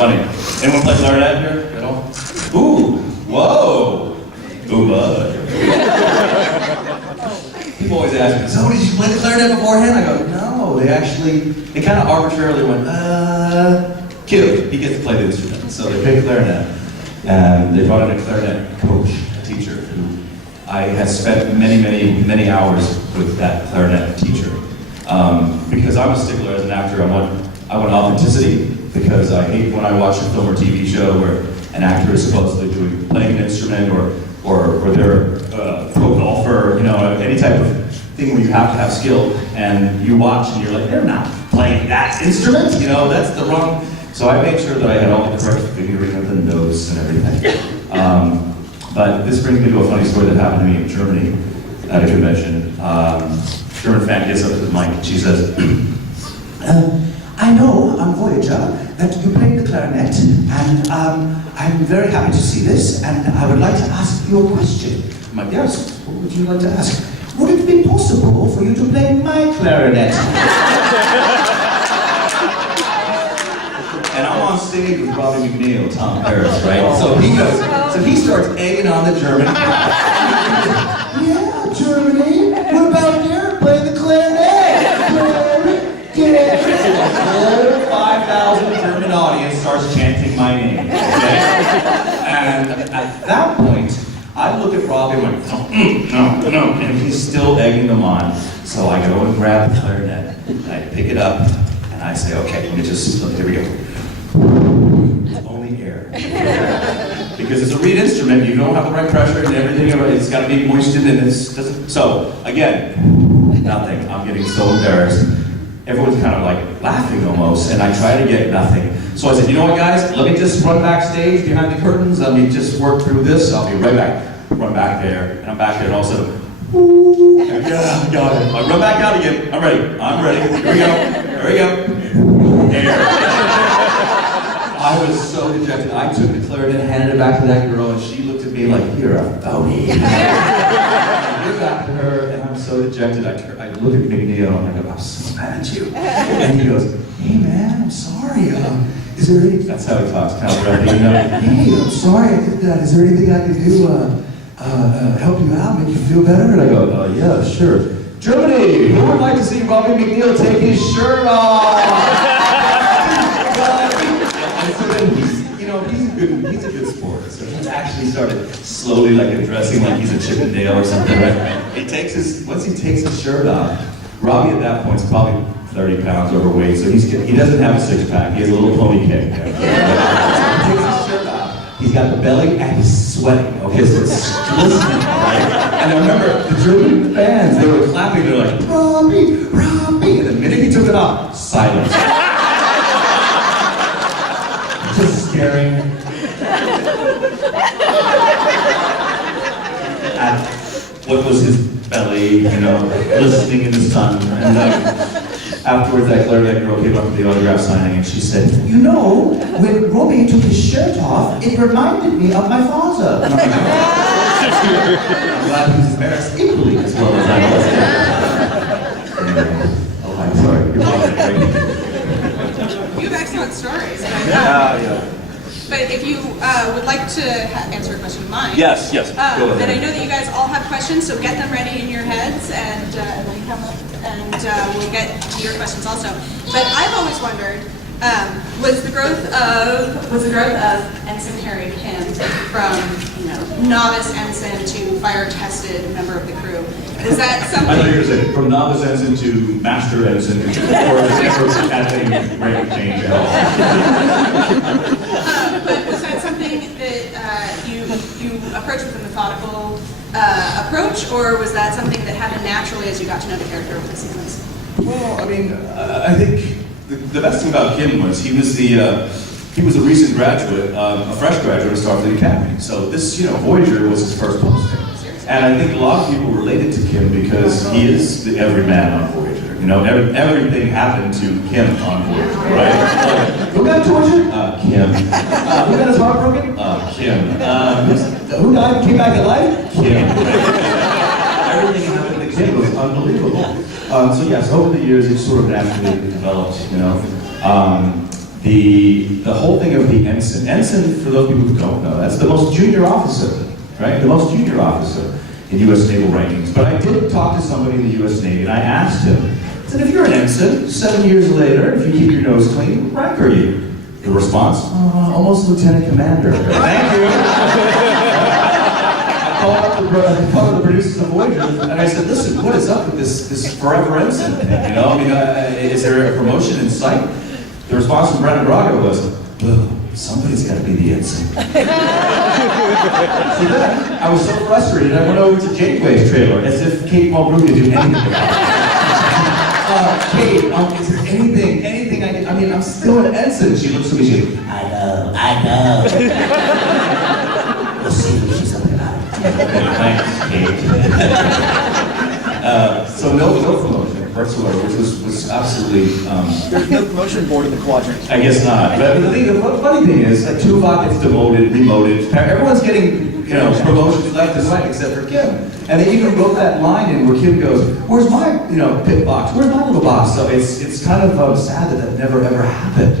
funny. Anyone play clarinet here at all? Ooh, whoa, ooh, People always ask me, so did you play the clarinet beforehand? I go, no, they kind of arbitrarily went, kid, he gets to play the instrument. So they picked clarinet, and they brought in a clarinet coach, a teacher, who I had spent many hours with that clarinet teacher. Because I'm a stickler as an actor, I want authenticity, because I hate when I watch a film or TV show where an actor is supposedly playing an instrument or they're a pro golfer, any type of thing where you have to have skill, and you watch and you're like, they're not playing that instrument, that's the wrong. So I made sure that I had all the correct fingering of the notes and everything. But this brings me to a funny story that happened to me in Germany at a convention. German fan gets up to the mic and she says, I know on Voyager that you played the clarinet, and I'm very happy to see this, and I would like to ask you a question. I'm like, yes, what would you like to ask? Would it be possible for you to play my clarinet? And I'm on stage with Robbie McNeil, Tom Paris, right? So he starts egging on the German. Yeah, Germany, what about Garrett playing the clarinet? Garrett. The whole 5,000 German audience starts chanting my name, okay? And at that point, I look at Robbie and I'm like, no, and he's still egging them on. So I go and grab the clarinet, and I pick it up, and I say, okay, here we go. Only air. Because it's a reed instrument, you don't have the right pressure and everything, it's got to be moistened, and so, again, nothing. I'm getting so embarrassed. Everyone's kind of like laughing almost, and I try to get nothing. So I said, you know what, guys? Let me just run backstage behind the curtains. Let me just work through this. I'll be right back. Run back there, and I'm back there, and all of a sudden, yeah, got it. I run back out again. I'm ready. Here we go. Air. I was so dejected. I took the clarinet, handed it back to that girl, and she looked at me like, you're a phony. I get back to her, and I'm so dejected. I look at McNeil, and I go, I'm so mad at you. And he goes, hey man, I'm sorry. Is there any... That's how he talks, kind of ready, Hey, I'm sorry I did that. Is there anything I can do help you out, make you feel better? And I go, yeah, sure. Germany, who would like to see Robbie McNeil take his shirt off? And so then he's a good sport. So he actually started slowly addressing like he's a Chippendale or something, right? Once he takes his shirt off, Robbie at that point is probably 30 pounds overweight, so he doesn't have a six-pack, he has a little pony cake. So he takes his shirt off, he's got the belly and he's sweating, okay, so it's glistening, right? And I remember the German fans, they were clapping, they're like, Robbie, and the minute he took it off, silence. Just staring at what was his belly, glistening in the sun. And afterwards, that clarinet girl came up to the autograph signing and she said, when Robbie took his shirt off, it reminded me of my father. And I'm like, I'm glad he was embarrassed equally as well as I was. Oh, I'm sorry. You're welcome. You have excellent stories. Yeah. But if you would like to answer a question of mine. Yes. Go ahead. And I know that you guys all have questions, so get them ready in your heads, and then come up, and we'll get to your questions also. But I've always wondered, was the growth of Ensign Harry Kim from novice ensign to fire-tested member of the crew? Was that something? I thought you were going to say from novice ensign to master ensign, or is that thing rate of change at all? But was that something that you approached with a methodical approach, or was that something that happened naturally as you got to know the character over the seasons? Well, I mean, I think the best thing about Kim was he was a recent graduate, a fresh graduate of Starfleet Academy. So this, Voyager was his first posting. And I think a lot of people related to Kim because he is the everyman on Voyager. Everything happened to Kim on Voyager, right? Who got tortured? Kim. Who got his heart broken? Kim. Who died and came back alive? Kim. Everything happened to Kim was unbelievable. So yes, over the years it sort of naturally developed, the whole thing of the ensign. Ensign, for those people who don't know, that's the most junior officer, right? The most junior officer in U.S. naval rankings. But I did talk to somebody in the U.S. Navy, and I asked him, I said, if you're an ensign, 7 years later, if you keep your nose clean, what rank are you? The response, almost lieutenant commander. Thank you. I called up the producers of Voyager, and I said, listen, what is up with this forever ensign thing? You know, I mean, is there a promotion in sight? The response from Brendan Braga was, well, somebody's got to be the ensign. So then, I was so frustrated, I went over to Janeway's trailer, as if Kate Mulgrew could do anything about it. Kate, is there anything I can, I mean, I'm still an ensign. She looks at me, she goes, I know. We'll see what she's talking about. Thanks, Kate. So no promotion whatsoever, which was absolutely... There's no promotion board in the quadrant. I guess not. But the funny thing is, like, Tuvok gets demoted, remoted. Everyone's getting, promotions left and right except for Kim. And they even wrote that line in where Kim goes, "Where's my, pit box? Where's my little box?" So it's kind of sad that never ever happened.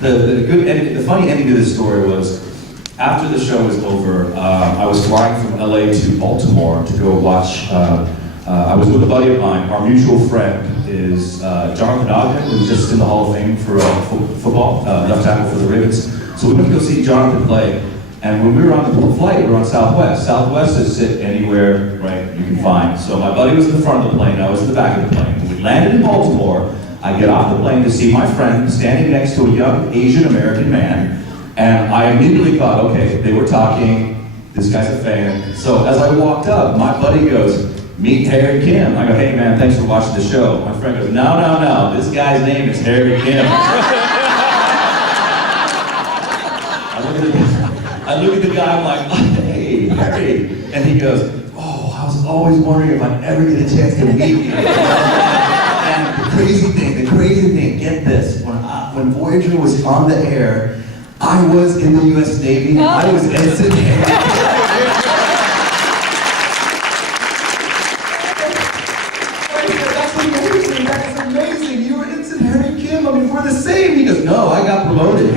The funny ending to this story was, after the show was over, I was flying from LA to Baltimore to go watch. I was with a buddy of mine. Our mutual friend is Jonathan Ogden, who's just in the Hall of Fame for football, left tackle for the Ravens. So we went to go see Jonathan play. And when we were on the flight, we were on Southwest. Southwest is sit anywhere, right, you can find. So my buddy was in the front of the plane, I was in the back of the plane. When we landed in Baltimore, I get off the plane to see my friend standing next to a young Asian American man. And I immediately thought, okay, they were talking, this guy's a fan. So as I walked up, my buddy goes, "Meet Harry Kim." I go, "Hey man, thanks for watching the show." My friend goes, No, this guy's name is Harry Kim. I look at the guy, I'm like, "Hey, Harry." And he goes, "Oh, I was always wondering if I'd ever get a chance to meet you." And the crazy thing, get this, when Voyager was on the air, I was in the U.S. Navy, I was ensign Harry. That's amazing, you were ensign Harry Kim, I mean, we're the same. He goes, "No, I got promoted."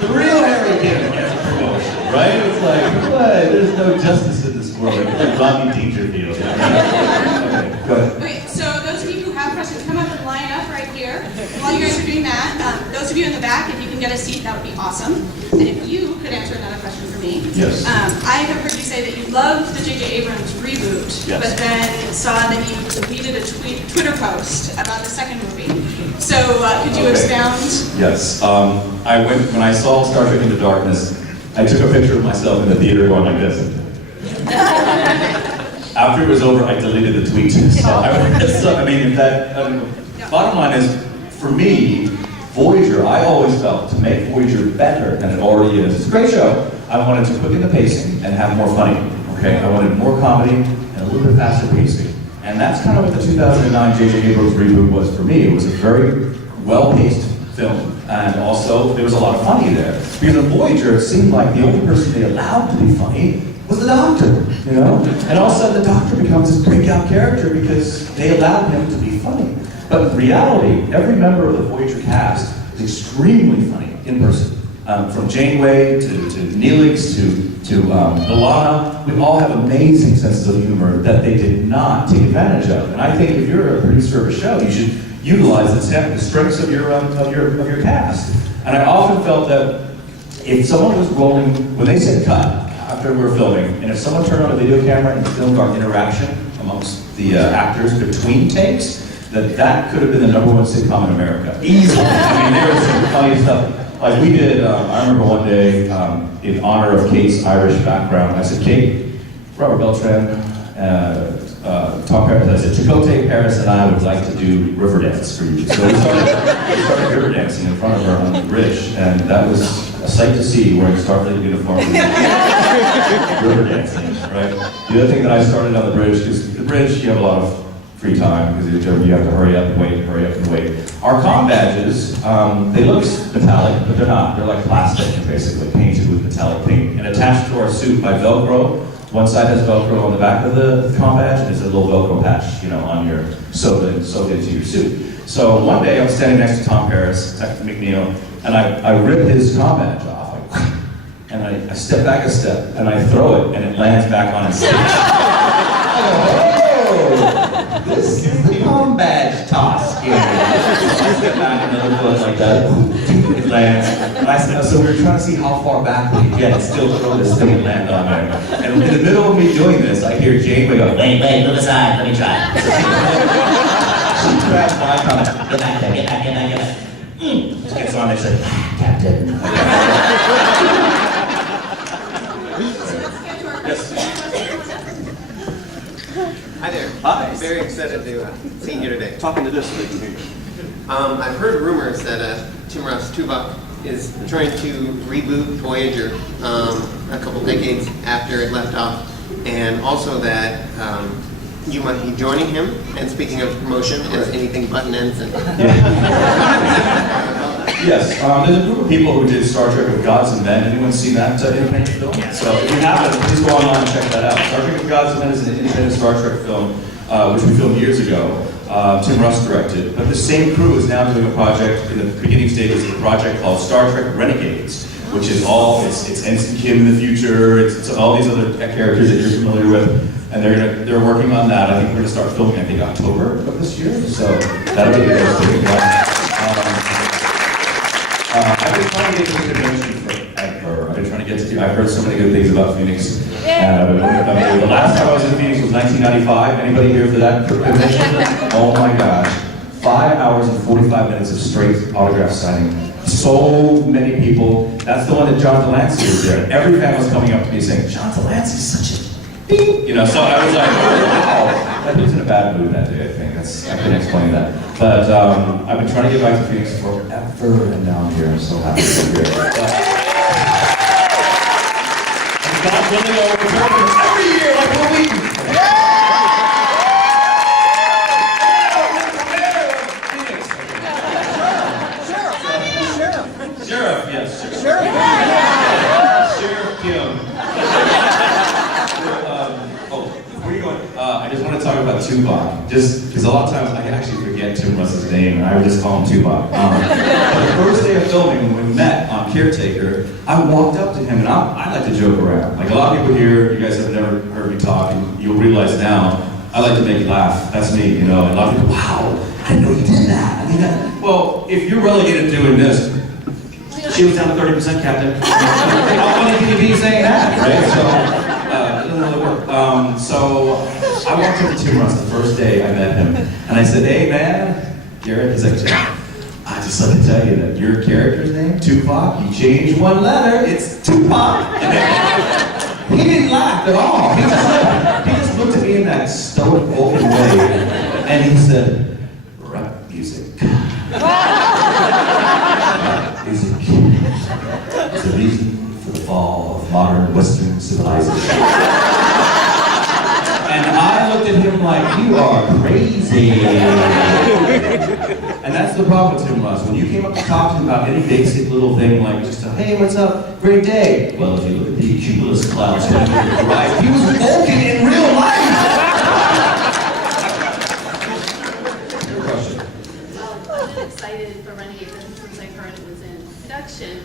The real Harry Kim gets a promotion, right? It's like, what? There's no justice in this world. It's like Rodney Dangerfield. Okay, go ahead. Okay, so those of you who have questions, come up and line up right here. While you guys are doing that, those of you in the back, if you can get a seat, that would be awesome. And if you could answer another question for me. Yes. I have heard you say that you loved the J.J. Abrams reboot, yes, but then saw that you deleted a Twitter post about the second movie. So could you expound? Yes. When I saw Star Trek Into Darkness, I took a picture of myself in the theater going like this. After it was over, I deleted the tweet. Bottom line is, for me, Voyager, I always felt to make Voyager better than it already is. It's a great show. I wanted to put in the pacing and have more funny. Okay, I wanted more comedy and a little bit faster pacing. And that's kind of what the 2009 J.J. Abrams reboot was for me. It was a very well-paced film, and also there was a lot of funny there. Because in Voyager, it seemed like the only person they allowed to be funny was the Doctor, And all of a sudden, the Doctor becomes this breakout character because they allowed him to be funny. But in reality, every member of the Voyager cast is extremely funny in person. From Janeway to Neelix to B'Elanna, we all have amazing senses of humor that they did not take advantage of. And I think if you're a producer of a show, you should utilize the strengths of your cast. And I often felt that if someone was rolling, when they said cut after we were filming, and if someone turned on a video camera and filmed our interaction amongst the actors between takes, that could have been the #1 sitcom in America. Easily. I mean, there was some funny stuff. Like we did, I remember one day, in honor of Kate's Irish background, I said, "Kate, Robert Beltran, Tom Paris," I said, "Chakotay, Paris, and I would like to do river dance for you." So we started river dancing in front of her on the bridge, and that was a sight to see, wearing Starfleet uniform. River dancing, right? The other thing that I started on the bridge, because the bridge, you have a lot of free time, because you have to hurry up and wait. Our comm badges, they look metallic, but they're not. They're like plastic, basically, painted with metallic paint. And attached to our suit by Velcro One side has Velcro on the back of the comm badge, and there's a little Velcro patch, on your sewed into your suit. So one day I was standing next to Tom Paris, McNeil, and I rip his comm badge off, and I step back a step, and I throw it, and it lands back on his face. Oh, this is the comm badge toss here. I step back another foot like that, it lands. And I said, so we were trying to see how far back we could get and still throw this thing and land on there. And in the middle of me doing this, I hear Janeway go, wait, move aside, let me try. She grabs my comment, get back there, get back. She gets on there, she says, Captain. Yes. Hi there. Hi. Very excited to see you here today. Talking to this lady. I've heard rumors that Timras Tuvok is trying to reboot Voyager a couple decades after it left off, and also that you might be joining him. And speaking of promotion, as anything but an ensign. Yes, there's a group of people who did Star Trek with Gods and Men. Anyone seen that independent film? So if you haven't, please go online and check that out. Star Trek with Gods and Men is an independent Star Trek film, which we filmed years ago. Tim Russ directed. But the same crew is now doing a project in the beginning stages of a project called Star Trek Renegades, which is it's Ensign Kim in the future, it's all these other characters that you're familiar with. And they're working on that. I think we're going to start filming, I think, October of this year. So that'll be interesting. I've been trying to get to the convention forever. I've been trying to get to I've heard so many good things about Phoenix. And I've been wanting to come here. The last time I was in Phoenix was 1995. Anybody here for that convention? Oh my gosh. 5 hours and 45 minutes of straight autograph signing. So many people. That's the one that John Delancey was there. And every fan was coming up to me saying, John Delancey's such a beep. So I was like, wow. He was in a bad mood that day, I think. I couldn't explain that. But I've been trying to get back to Phoenix forever, and now I'm here. I'm so happy to be here. And God willing, I'll return every year like we're waiting. Sheriff, yes. Sheriff Kim. Where are you going? I just want to talk about Tuvok, just because a lot of times I can actually forget Tim Russ's name, and I would just call him Tuvok. The first day of filming, when we met on Caretaker, I walked up to him, and I like to joke around. Like a lot of people here, you guys have never heard me talk, and you'll realize now, I like to make you laugh. That's me, And a lot of people, wow, I didn't know you did that. Well, if you're relegated to doing this, she was down to 30%, Captain. How funny can you be saying that, right? So, it doesn't really work. So I walked up to Tim Russ the first day I met him, and I said, hey man, Garrett, he's like, I just like to tell you that your character's name, Tupac, you changed one letter, it's Tupac. He didn't laugh at all. He just looked at me in that stoic, open way, and he said, rap music. Music is the reason for the fall of modern Western civilization. And I looked at him like, you are crazy. And that's the problem with Tim Russ. When you came up to talk to him about any basic little thing like just hey, what's up? Great day. Well, if you look at the cumulus clouds coming over the horizon, he was Vulcan in real life. Your question. I'm excited for Renegade since I heard it was in production.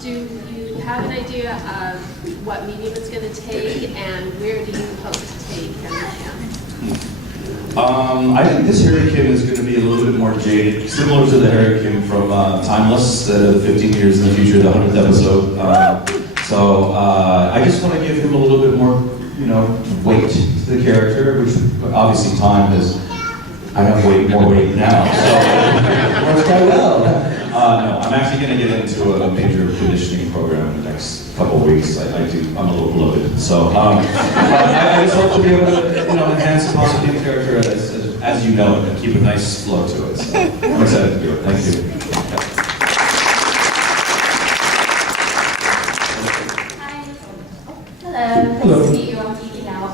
Do you have an idea of what medium it's going to take, and where do you hope to take Harry Kim? I think this Harry Kim is going to be a little bit more jaded, similar to the Harry Kim from Timeless, the 15 years in the future, the 100th episode. So I just want to give him a little bit more, weight to the character, which obviously time is. I have more weight now, so it works quite well. No, I'm actually going to get into a major conditioning program in the next couple of weeks. I'm a little bloated, so I just hope to be able to, enhance the positive character as you know it, and keep a nice flow to it. So I'm excited to do it. Thank you. Hi. Hello. Nice to meet you. I'm geeking out.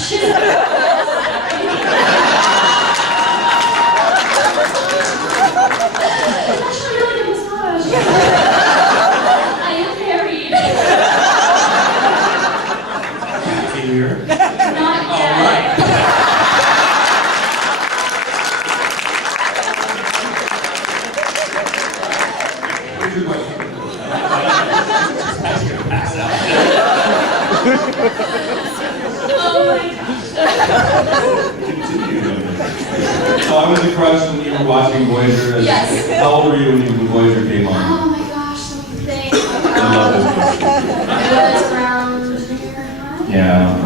question. Actually, really good massage. I am married. Here. Not All yet. right. What's your question? Pass out. Oh my gosh. Continue. So I was a crush when you were watching Voyager. Yes. How old were you when Voyager came on? Oh my gosh, let me think. I love this question. It was around junior high. Yeah.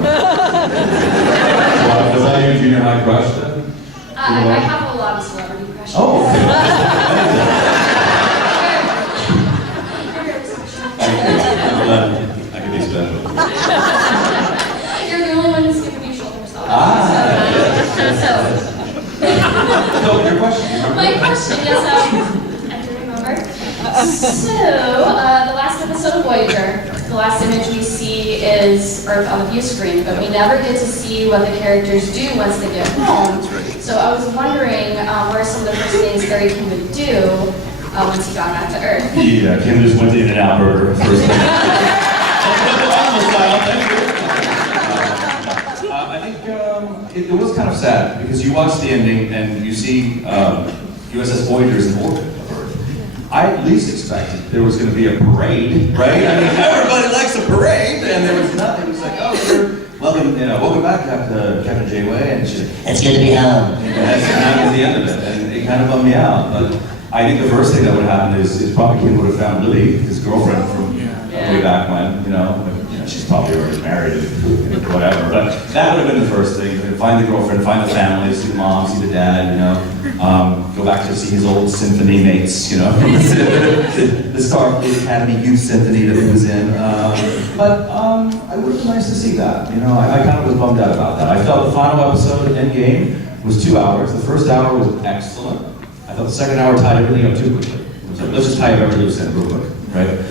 Was that your junior high crush then? I have a lot of celebrity crushes. Oh. You're very special. Thank you. I'm glad I can be special. You're the only one who's given me shoulder stuff. Ah, So, So your question. my question is, I do remember. So, the last episode of Voyager, the last image we see is Earth on the view screen, but we never get to see what the characters do once they get home. So I was wondering, what are some of the first things Harry Kim would do once he got back to Earth? Yeah, Kim just went to In-N-Out Burger first thing. I think it was kind of sad because you watch the ending and you see USS Voyager's in orbit of Earth. I at least expected there was going to be a parade, right? I mean, everybody likes a parade, and there was nothing. It was like, oh, welcome back, Captain Janeway, and she's like, It's good to be home. and that was the end of it, and it kind of bummed me out. But I think the first thing that would happen is probably Kim would have found Lily, his girlfriend from way back when, she's probably already married and whatever. But that would have been the first thing. Find the girlfriend, find the family, see the mom, see the dad, go back to see his old symphony mates, the Starfleet Academy Youth Symphony that he was in. But it would have been nice to see that. I kind of was bummed out about that. I felt the final episode of Endgame was 2 hours. The first hour was excellent. I thought the second hour tied everything up too quickly. It was like, let's just tie up every loose end real quick, right?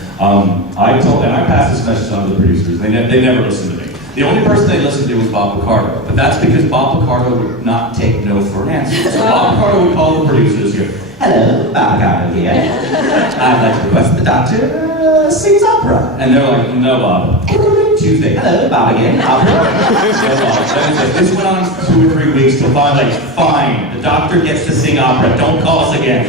I passed this message on to the producers. They never listened to me. The only person they listened to was Bob Picardo, but that's because Bob Picardo would not take no for an answer. So Bob Picardo would call the producers here. Hello, Bob Picardo here. I'd like to request the doctor sings opera. And they're like, no, Bob. Tuesday. Hello, Bob again. Opera. No, Bob. This went on 2 or 3 weeks till finally, fine, the doctor gets to sing opera. Don't call us again.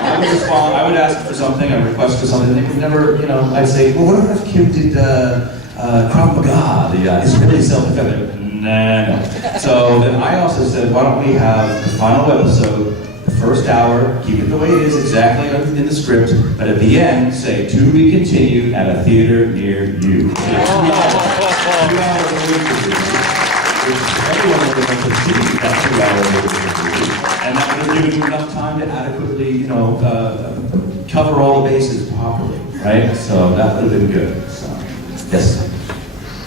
I would respond, I would ask for something, I'd request for something, they would never, I'd say, well, what if Kim did Krav Maga, the Israeli self-defense? No. So then I also said, why don't we have the final episode, the first hour, keep it the way it is, exactly in the script, but at the end, say, to be continued at a theater near you. 2 hours everyone would have to see that 2 hour and that would have given you enough time to adequately, cover all the bases properly, right? So that would have been good. So, yes.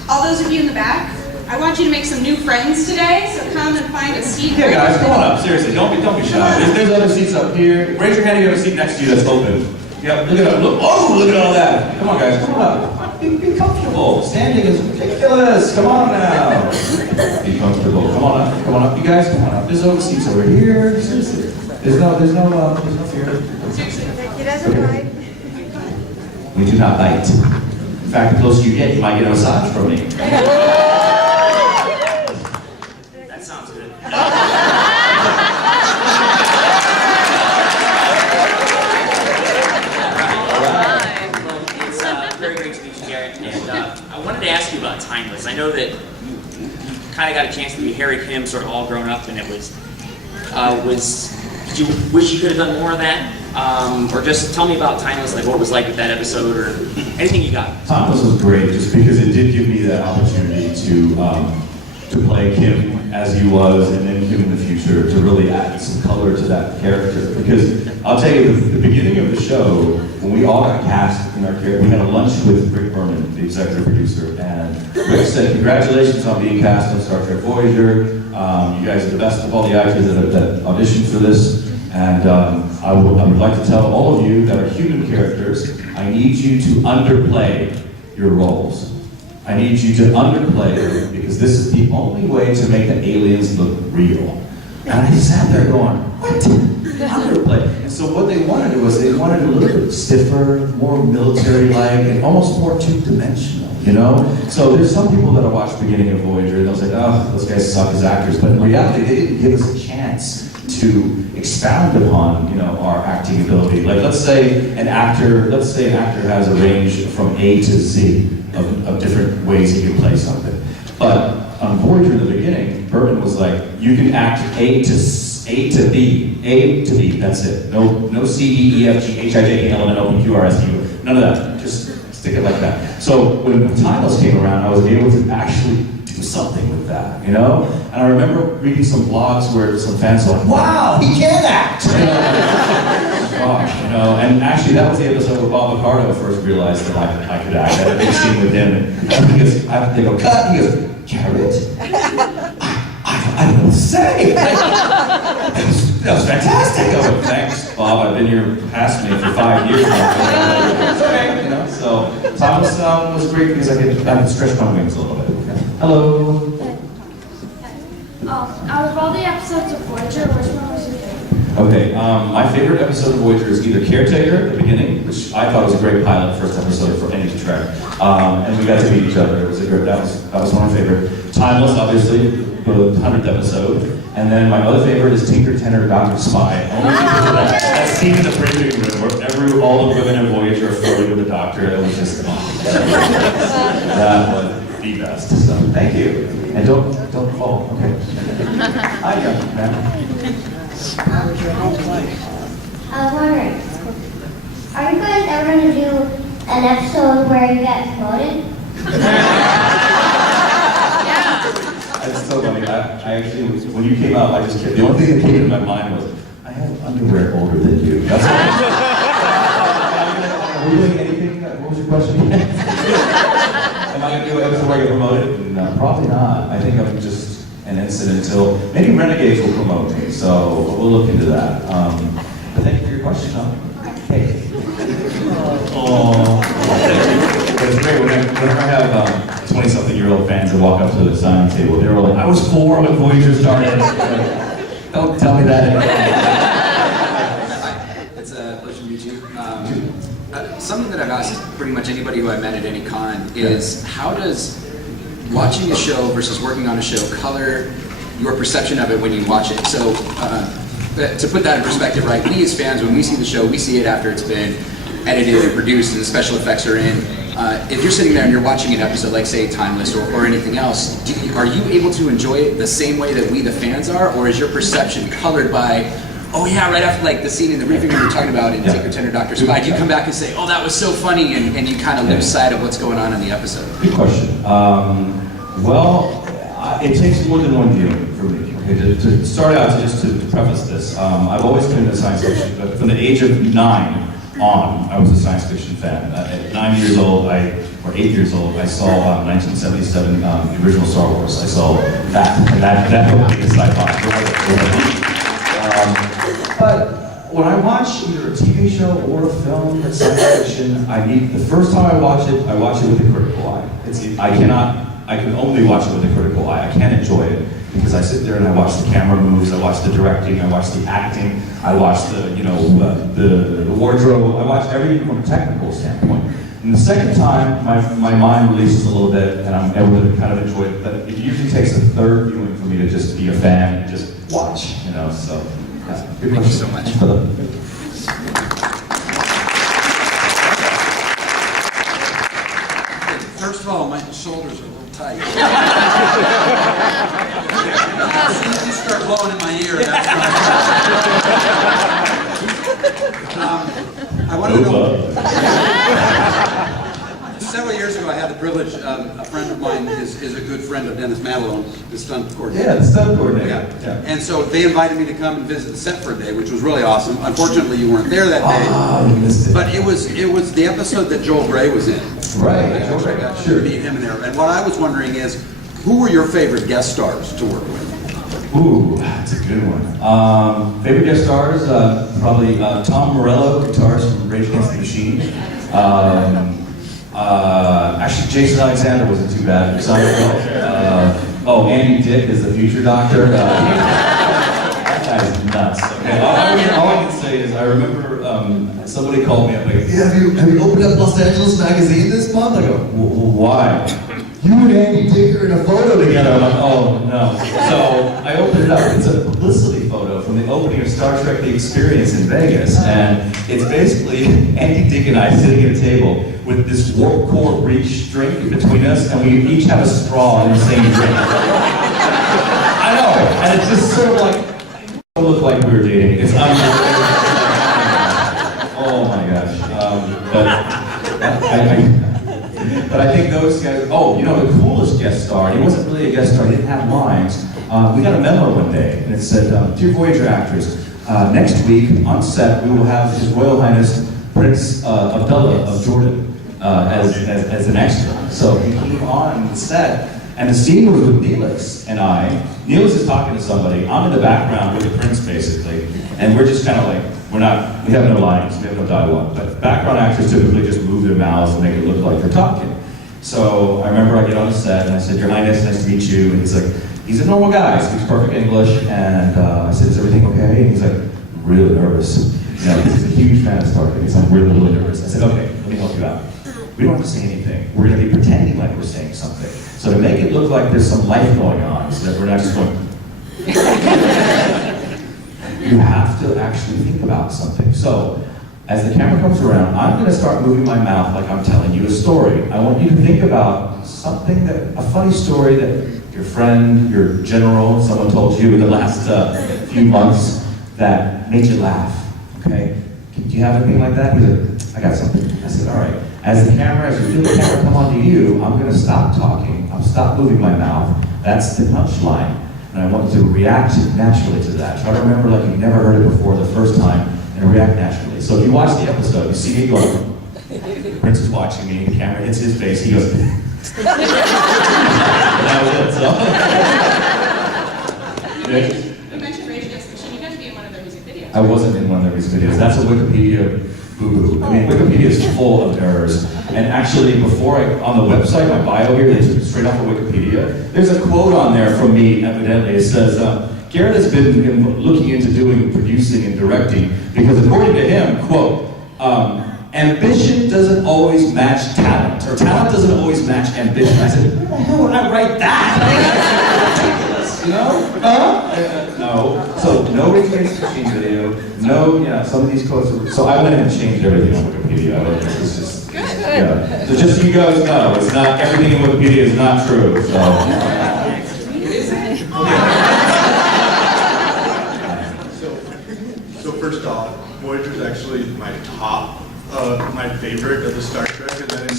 All those of you in the back, I want you to make some new friends today, so come and find a seat. Yeah, guys, come on up. Seriously, don't be shy. There's other seats up here. Raise your hand if you have a seat next to you that's open. Yep, look at that. Look at all that. Come on, guys, come on up. Be comfortable. Standing is ridiculous. Come on now. Be comfortable. Come on up. You guys, come on up. There's other seats over here. Seriously. There's no fear. He doesn't mind. We do not bite. In fact, the closer you get, you might get a massage from me. That sounds good. It's very great to meet you, Garrett. And I wanted to ask you about Timeless. I know that you kind of got a chance to meet Harry Kim sort of all grown up, and it was did you wish you could have done more of that? Or just tell me about Timeless, like what it was like with that episode, or anything you got. Timeless was great, just because it did give me that opportunity to play Kim as he was, and then Kim in the future, to really add some color to that character. Because I'll tell you, the beginning of the show, when we all got cast in our character, we had a lunch with Rick Berman, the executive producer, and Rick said, congratulations on being cast on Star Trek Voyager. You guys are the best of all the actors that auditioned for this. And I would like to tell all of you that are human characters, I need you to underplay your roles. I need you to underplay it because this is the only way to make the aliens look real. And I sat there going, what? Underplay. And so what they wanted was they wanted a little bit stiffer, more military-like, and almost more two-dimensional, you know? So there's some people that watch the beginning of Voyager and they'll say, oh, those guys suck as actors. But in reality, they didn't give us a chance to expound upon, you know, our acting ability. Like let's say an actor has a range from A to Z of different ways he can play something. But on Voyager in the beginning, Berman was like, you can act A to B, that's it. No C, D, E, F, G, H, I, J, K, L, M, N, O, P, Q, R, S, T, U. None of that. Just stick it like that. So when Timeless came around, I was able to actually do something with that, you know? And I remember reading some blogs where some fans were like, wow, he can act! You know? Gosh, you know, and actually that was the episode where Bob Picardo first realized that I could act. I had a big scene with him, and they go, cut! He goes, Garrett? I don't know what to say. That was fantastic. I went, thanks, Bob. I've been here past me for 5 years now. You know, so Thomas was great because I could stretch my wings a little bit. Hello. Out of all the episodes of Voyager, which one was your favorite? Okay, my favorite episode of Voyager is either Caretaker at the beginning, which I thought was a great pilot, first episode for any Trek, and we got to meet each other. It was a great. That was one of my favorite. Timeless, obviously, the 100th episode, and then my other favorite is Tinker Tenor Dr. Spy. Only because of that scene in the briefing room where all the women in Voyager are flirting with the Doctor. It was just that was the best. So thank you, and don't fall. Okay. Hi, young man. I was wondering, are you guys ever going to do an episode where you get promoted? It's so funny. I actually, when you came out, I just the only thing that came into my mind was, I have underwear older than you. That's all. Are we doing anything? What was your question? Am I going to do an episode where I get promoted? No, probably not. I think I'm just an incident until maybe Renegades will promote me. So we'll look into that. But thank you for your question. Hey. Oh. But it's great whenever I have 20-something-year-old fans that walk up to the signing table. They're all like, I was 4 when Voyager started. Don't tell me that anymore. It's a pleasure to meet you. Something that I've asked pretty much anybody who I met at any con is, how does watching a show versus working on a show color your perception of it when you watch it? So to put that in perspective, right, we as fans, when we see the show, we see it after it's been edited and produced and the special effects are in. If you're sitting there and you're watching an episode like, say, Timeless or anything else, are you able to enjoy it the same way that we, the fans, are? Or is your perception colored by, oh yeah, right after like the scene in the briefing we were talking about in Tinker Tenor Dr. Spy, do you come back and say, oh, that was so funny, and you kind of lose sight of what's going on in the episode? Good question. Well, it takes more than one viewing for me. Okay, to start out, just to preface this, I've always been into science fiction, but from the age of 9 on, I was a science fiction fan. At 9 years old, or 8 years old, I saw 1977, the original Star Wars. I saw that, and that hooked me to sci-fi. But when I watch either a TV show or a film that's science fiction, the first time I watch it with a critical eye. I can only watch it with a critical eye. I can't enjoy it because I sit there and I watch the camera moves, I watch the directing, I watch the acting, I watch the wardrobe, I watch everything from a technical standpoint. And the second time, my mind releases a little bit and I'm able to kind of enjoy it, but it usually takes a third viewing for me to just be a fan and just watch, so. Yeah. Thank you so much. First of all, my shoulders are a little tight. As soon as you start blowing in my ear, that's I want to know. Several years ago, I had the privilege, a friend of mine is a good friend of Dennis Madalone, the stunt coordinator. Yeah, the stunt coordinator. Yeah. And so they invited me to come and visit the set for a day, which was really awesome. Unfortunately, you weren't there that day. You missed it. But it was the episode that Joel Grey was in. Right. Joel Grey got to meet him in there. And what I was wondering is, who were your favorite guest stars to work with? Ooh, that's a good one. Favorite guest stars, probably Tom Morello, guitarist from Rage Against the Machine. Actually, Jason Alexander wasn't too bad for Seinfeld. Andy Dick is the future doctor. That guy's nuts. Okay, all I can say is I remember somebody called me up like, yeah, have you opened up Los Angeles Magazine this month? I go, why? You and Andy Dick are in a photo together. I'm like, oh no. So I opened it up. It's a publicity photo from the opening of Star Trek The Experience in Vegas. And it's basically Andy Dick and I sitting at a table with this Warp Core Reach drink between us, and we each have a straw in the same drink. I know, and it's just sort of like, don't look like we were dating. It's unbelievable. Oh my gosh. But I think those guys, the coolest guest star, he wasn't really a guest star, he didn't have lines. We got a memo one day, and it said, Dear Voyager actors, next week on set we will have His Royal Highness Prince Abdullah of Jordan as an extra. So he came on the set, and the scene was with Neelix and I. Neelix is talking to somebody, I'm in the background with the prince basically, and we're just kind of like, we have no lines, we have no dialogue, but background actors typically just move their mouths and make it look like they're talking. So I remember I get on the set and I said, Your Highness, nice to meet you. And he's like, he's a normal guy, he speaks perfect English. And I said, is everything okay? And he's like, I'm really nervous. You know, he's a huge fan of Star Trek. He's like, I'm really nervous. I said, okay, let me help you out. We don't have to say anything. We're gonna be pretending like we're saying something. So to make it look like there's some life going on, so that we're not just going, you have to actually think about something. So, as the camera comes around, I'm going to start moving my mouth like I'm telling you a story. I want you to think about something a funny story that your friend, your general, someone told you in the last few months that made you laugh, okay? Do you have anything like that? He said, I got something. I said, all right. As you feel the camera come onto you, I'm going to stop talking. I'll stop moving my mouth. That's the punchline. And I want you to react naturally to that. Try to remember like you've never heard it before the first time and react naturally. So if you watch the episode, you see me going, the prince is watching me, the camera hits his face, he goes, that was it, so. You mentioned Rage Against the Machine. You got to be in one of their music videos. I wasn't in one of their music videos. That's a Wikipedia boo-boo. I mean, Wikipedia is full of errors. And actually, on the website, my bio here, they took it straight off of Wikipedia. There's a quote on there from me, evidently. It says, Garrett has been looking into doing producing and directing because according to him, quote, ambition doesn't always match talent, or talent doesn't always match ambition. I said, where the hell would I write that? That's ridiculous, you know? No. So, no Rage Against the Machine video, no, some of these quotes are, so I went ahead and changed everything on Wikipedia. It's just, yeah. So just so you guys know, it's not, everything in Wikipedia is not true, so. So first off, Voyager's actually my top, my favorite of the Star Trek, and then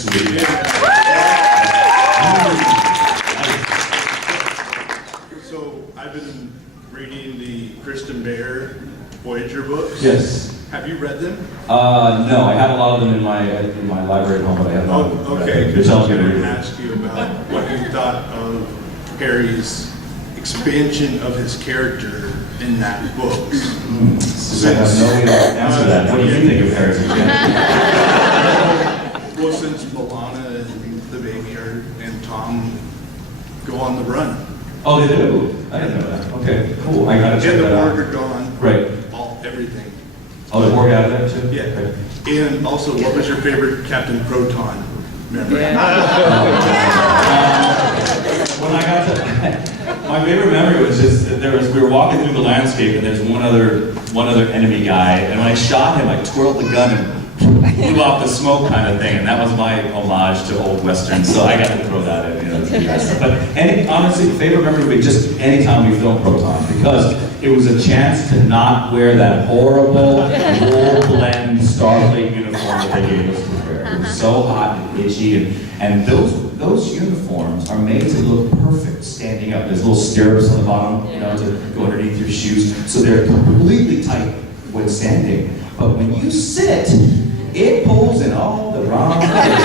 So I've been reading the Kristen Bear Voyager books. Yes. Have you read them? No, I have a lot of them in my library at home, but I have not. Okay. You're telling me to read I'm it. going to ask you about what you thought of Harry's expansion of his character in that book. I have no way to answer that. What do you think of Harry's expansion? Well, since Milana and the baby and Tom go on the run. Oh, they do? I didn't know that. Okay, cool. I gotta check And the that out. Borg are gone. Right. Everything. Oh, the Borg out of that too? Yeah. Okay. And also, what was your favorite Captain Proton memory? When I got to, my favorite memory was just that we were walking through the landscape and there's one other enemy guy, and when I shot him, I twirled the gun and blew off the smoke kind of thing, and that was my homage to old westerns. So I got to throw that in. But honestly, favorite memory would be just anytime we filmed Proton, because it was a chance to not wear that horrible wool blend Starfleet uniform that they gave us to wear. It was so hot and itchy, and those uniforms are made to look perfect standing up. There's little stirrups on the bottom, to go underneath your shoes, so they're completely tight when standing. But when you sit, it pulls in all the wrong places.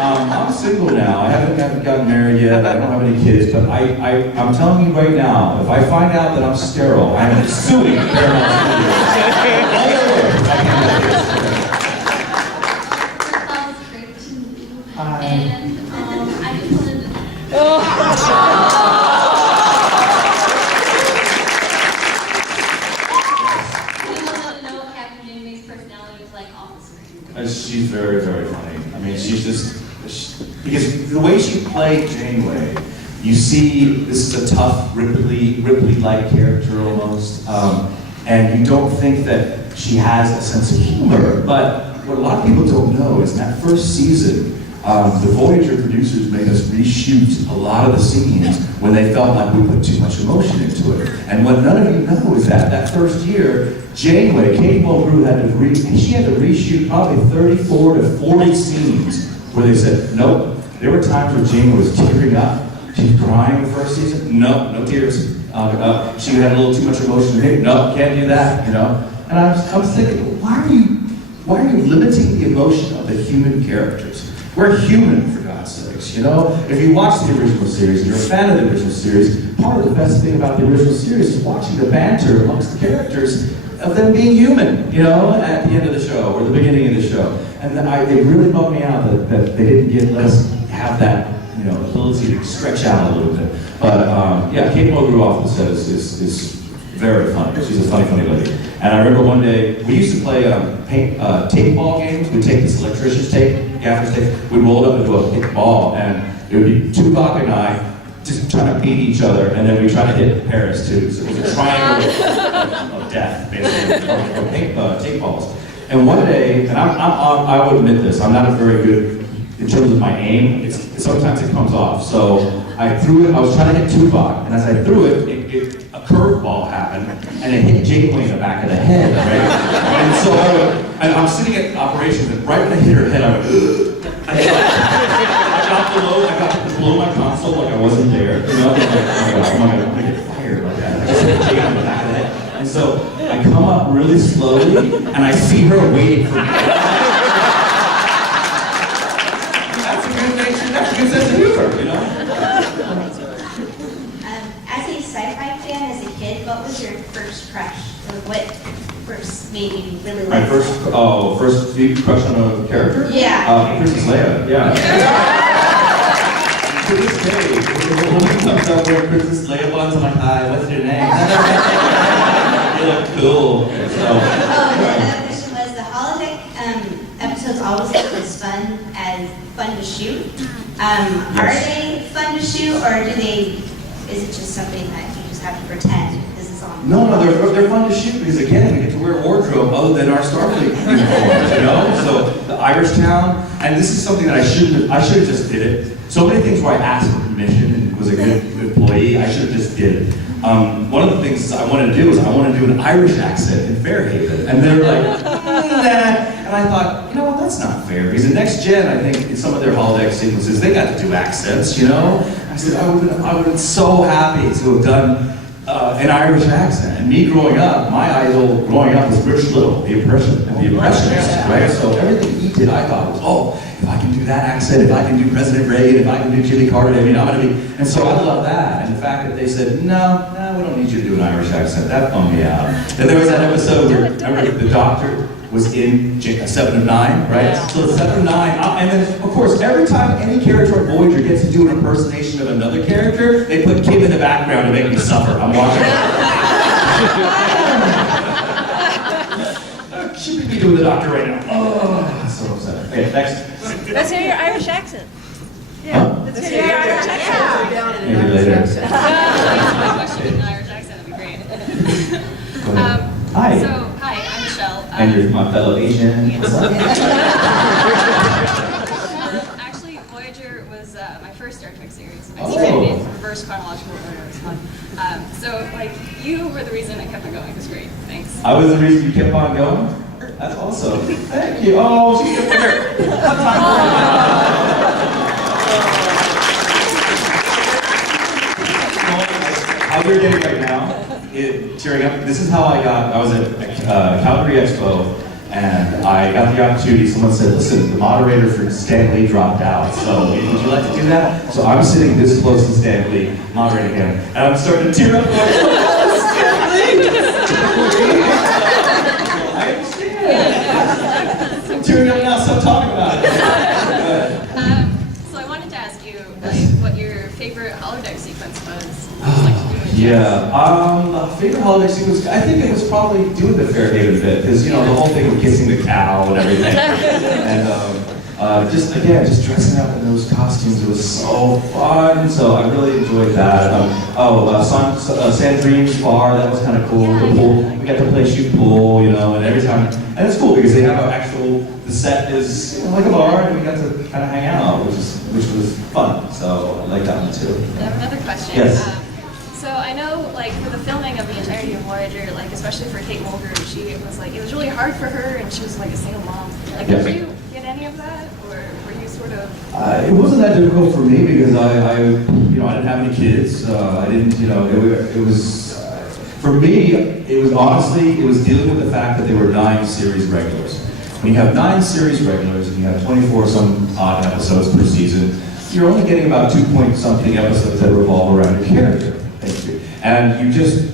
I'm single now. I haven't gotten married yet. I don't have any kids. But I'm telling you right now, if I find out that I'm sterile, I'm suing Paramount Studios. It's great to She's very, very funny. I mean, she's just, because the way she played Janeway, you see this is a tough, Ripley-like character almost, and you don't think that she has a sense of humor. But what a lot of people don't know is that first season, the Voyager producers made us reshoot a lot of the scenes when they felt like we put too much emotion into it. And what none of you know is that first year, Janeway, Kate Mulgrew had to reshoot probably 34 to 40 scenes where they said, nope. There were times where Janeway was tearing up. She was crying the first season. No tears. She had a little too much emotion. Hey, no, can't do that, you know? And I was thinking, why are you limiting the emotion of the human characters? We're human, for God's sakes, you know? If you watch the original series, and you're a fan of the original series, part of the best thing about the original series is watching the banter amongst the characters of them being human, you know, at the end of the show, or the beginning of the show. And it really bummed me out that they didn't let us have that, you know, ability to stretch out a little bit. But yeah, Kate Mulgrew off the set is very funny. She's a funny lady. And I remember one day, we used to play tape ball games. We'd take this electrician's tape, gaffer's tape, we'd roll it up into a big ball, and it would be Tupac and I just trying to beat each other, and then we try to hit Paris too. So it was a triangle of death, basically, of tape balls. And one day, and I will admit this, I'm not very good in terms of my aim. Sometimes it comes off. So I threw it, I was trying to hit Tupac, and as I threw it, a curveball happened, and it hit Janeway in the back of the head, right? And so I'm sitting at operations, and right when I hit her head, I went, I got below my console like I wasn't there, you know? I'm like, I'm gonna get fired like that. I just hit Janeway in the back of the head. And so I come up really slowly, and I see her waiting for me. That's a good nature, that's a good sense of humor, you know? As a sci-fi fan, as a kid, what was your first crush? Or what first made you really like My first deep crush on a character? Yeah. Princess Leia, yeah. To this day, when a woman comes up wearing Princess Leia buns, I'm like, hi, what's your name? You look cool. So. Oh, the other question was the holodeck episodes always look as fun to shoot. Are they fun to shoot, or is it just something that you just have to pretend because it's on? No, they're fun to shoot because again, we get to wear a wardrobe other than our Starfleet uniforms, you know? So the Irish town, and this is something that I should have just did it. So many things where I asked for permission and was a good employee, I should have just did it. One of the things I wanted to do is I wanted to do an Irish accent in Fairhaven, and they were like, nah. And I thought, you know what, that's not fair, because in Next Gen, I think in some of their holodeck sequences, they got to do accents, you know? I said, I would have been so happy to have done an Irish accent. And me growing up, my idol growing up was Rich Little, the Impressionist, right? So everything he did, I thought was, oh, if I can do that accent, if I can do President Reagan, if I can do Jimmy Carter, I mean, I'm gonna be, and so I love that. And the fact that they said, no, we don't need you to do an Irish accent, that bummed me out. Then there was that episode where, remember, the doctor was in 7 of 9, right? Yeah. So 7 of 9, and then, of course, every time any character on Voyager gets to do an impersonation of another character, they put Kim in the background to make me suffer. I'm watching it. She could be doing the doctor right now. Oh, so upset. Okay, next. Let's hear your Irish accent. Yeah. Huh? Let's hear your Irish accent. Maybe later. My question in an Irish accent would be great. Go ahead. Hi. So, hi, I'm Michelle. And you're my fellow Asian. What's up? Actually, Voyager was my first Star Trek series. I started in reverse chronological order. It was fun. So, like, you were the reason I kept on going. It was great. Thanks. I was the reason you kept on going? That's awesome. Thank you. Oh, she's up there. How you're getting right now, cheering up. This is how I was at Calgary Expo, and I got the opportunity. Someone said, listen, the moderator for Stan Lee dropped out, so would you like to do that? So I'm sitting this close to Stan Lee, moderating him, and I'm starting to tear up. Stan Lee! I understand. I'm tearing up now, stop talking about it. So I wanted to ask you, like, what your favorite holodeck sequence was. Yeah, favorite holiday sequence, I think it was probably doing the Fairhaven bit, because, you know, the whole thing with kissing the cow and everything. And just dressing up in those costumes, it was so fun, so I really enjoyed that. Sandrine's bar, that was kind of cool. The pool, we got to play shoot pool, you know, and every time, and it's cool because they have an actual, the set is, you know, like a bar, and we got to kind of hang out, which was fun, so I like that one too. I have another question. Yes. So I know, like, for the filming of the entirety of Voyager, like, especially for Kate Mulgrew, it was really hard for her, and she was like a single mom. Like, Yes. did you get any of that, or were you sort of? It wasn't that difficult for me because I didn't have any kids. I didn't, you know, it was, for me, it was dealing with the fact that there were 9 series regulars. When you have 9 series regulars and you have 24 some odd episodes per season, you're only getting about 2-point-something episodes that revolve around your character. Thank you. And you just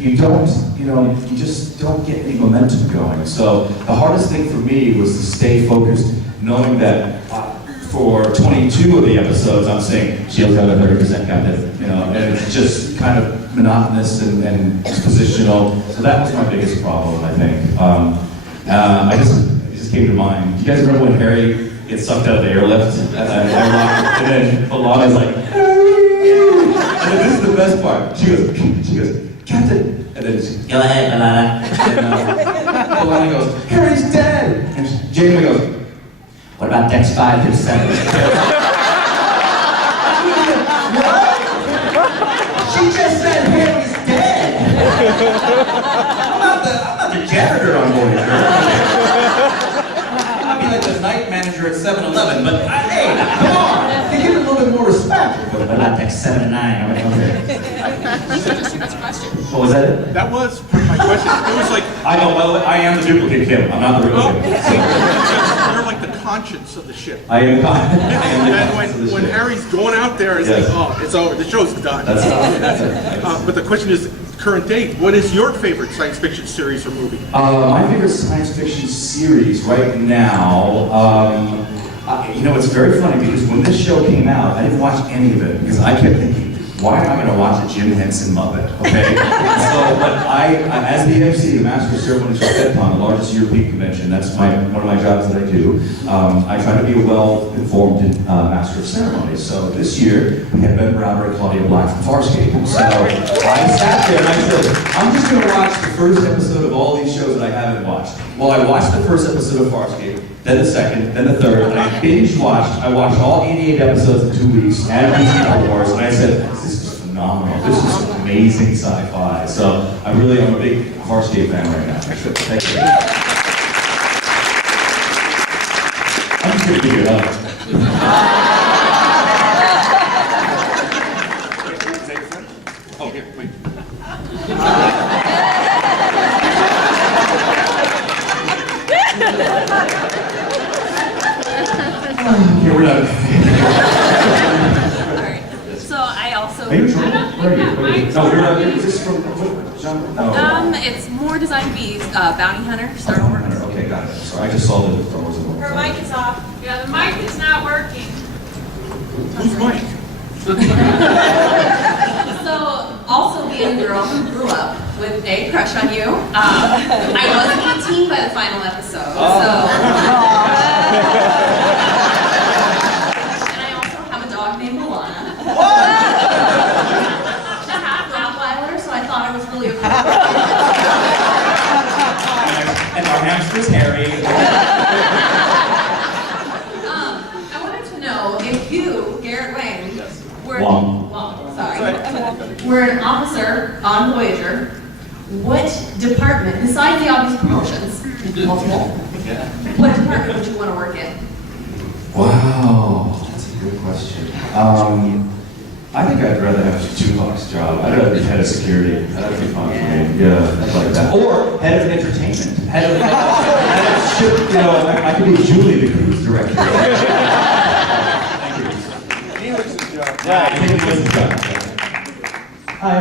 don't get any momentum going. So the hardest thing for me was to stay focused, knowing that for 22 of the episodes, I'm saying Shield's got a 30% captain, you know, and it's just kind of monotonous and expositional. So that was my biggest problem, I think. It just came to mind. Do you guys remember when Harry gets sucked out of the airlift and then Alana's like, and then this is the best part. She goes, Captain, and then she, go ahead, Alana. And Alana goes, Harry's dead. And Jamie goes, what about decks 5 through 7? She just said Harry's dead. I'm not the janitor on Voyager. I'd be like the night manager at 7-Eleven, but hey, come on, give it a little bit more respect. What about deck 7 and 9? What was that? That was my question. It was like, I know, by the way, I am the duplicate Kim. I'm not the real Kim. you're like the conscience of the ship. I am the And when Harry's going out there, it's Yes. like, oh, it's over. The show's done. That's it. But the question is, current date, what is your favorite science fiction series or movie? My favorite science fiction series right now, you know, it's very funny because when this show came out, I didn't watch any of it because I kept thinking, why am I going to watch a Jim Henson Muppet, okay? But as the MC, the Master of Ceremonies for FedCon, the largest European convention, that's one of my jobs that I do, I try to be a well-informed Master of Ceremonies. So this year, we had Ben Browder and Claudia Black from Farscape. So I sat there and I said, I'm just going to watch the first episode of all these shows that I haven't watched. Well, I watched the first episode of Farscape, then the second, then the third, and I binge-watched. I watched all 88 episodes in 2 weeks, and Star Wars, and I said, this is phenomenal. This is amazing sci-fi. So I'm a big Farscape fan right now. Thank you. I'm just going to give you a hug. Oh, here, wait. Okay, we're done. Alright. So I also. Are you trying? Where are you? No, you're not. Is this from John? No. It's more designed to be bounty hunter, Star Wars. Okay, got it. So I just saw the Star Wars. Her mic is off. Yeah, the mic is not working. Who's Mike? So, also being a girl who grew up with a crush on you, I was 18 by the final episode, so. And I also have a dog named Milana. She's half Rottweiler, so I thought it was really appropriate. And our hamster's Harry. I wanted to know if you, Garrett Wang, were an officer on Voyager, what department, besides the obvious promotions, multiple, what department would you want to work in? Wow, that's a good question. I think I'd rather have a toolbox job. I'd rather be head of security. That'd be fun for me. Yeah, I'd like that. Or head of entertainment. Head of ship, you know, I could be Julie, the cruise director. Thank you. English's job. Yeah, I think it's his job. Hi.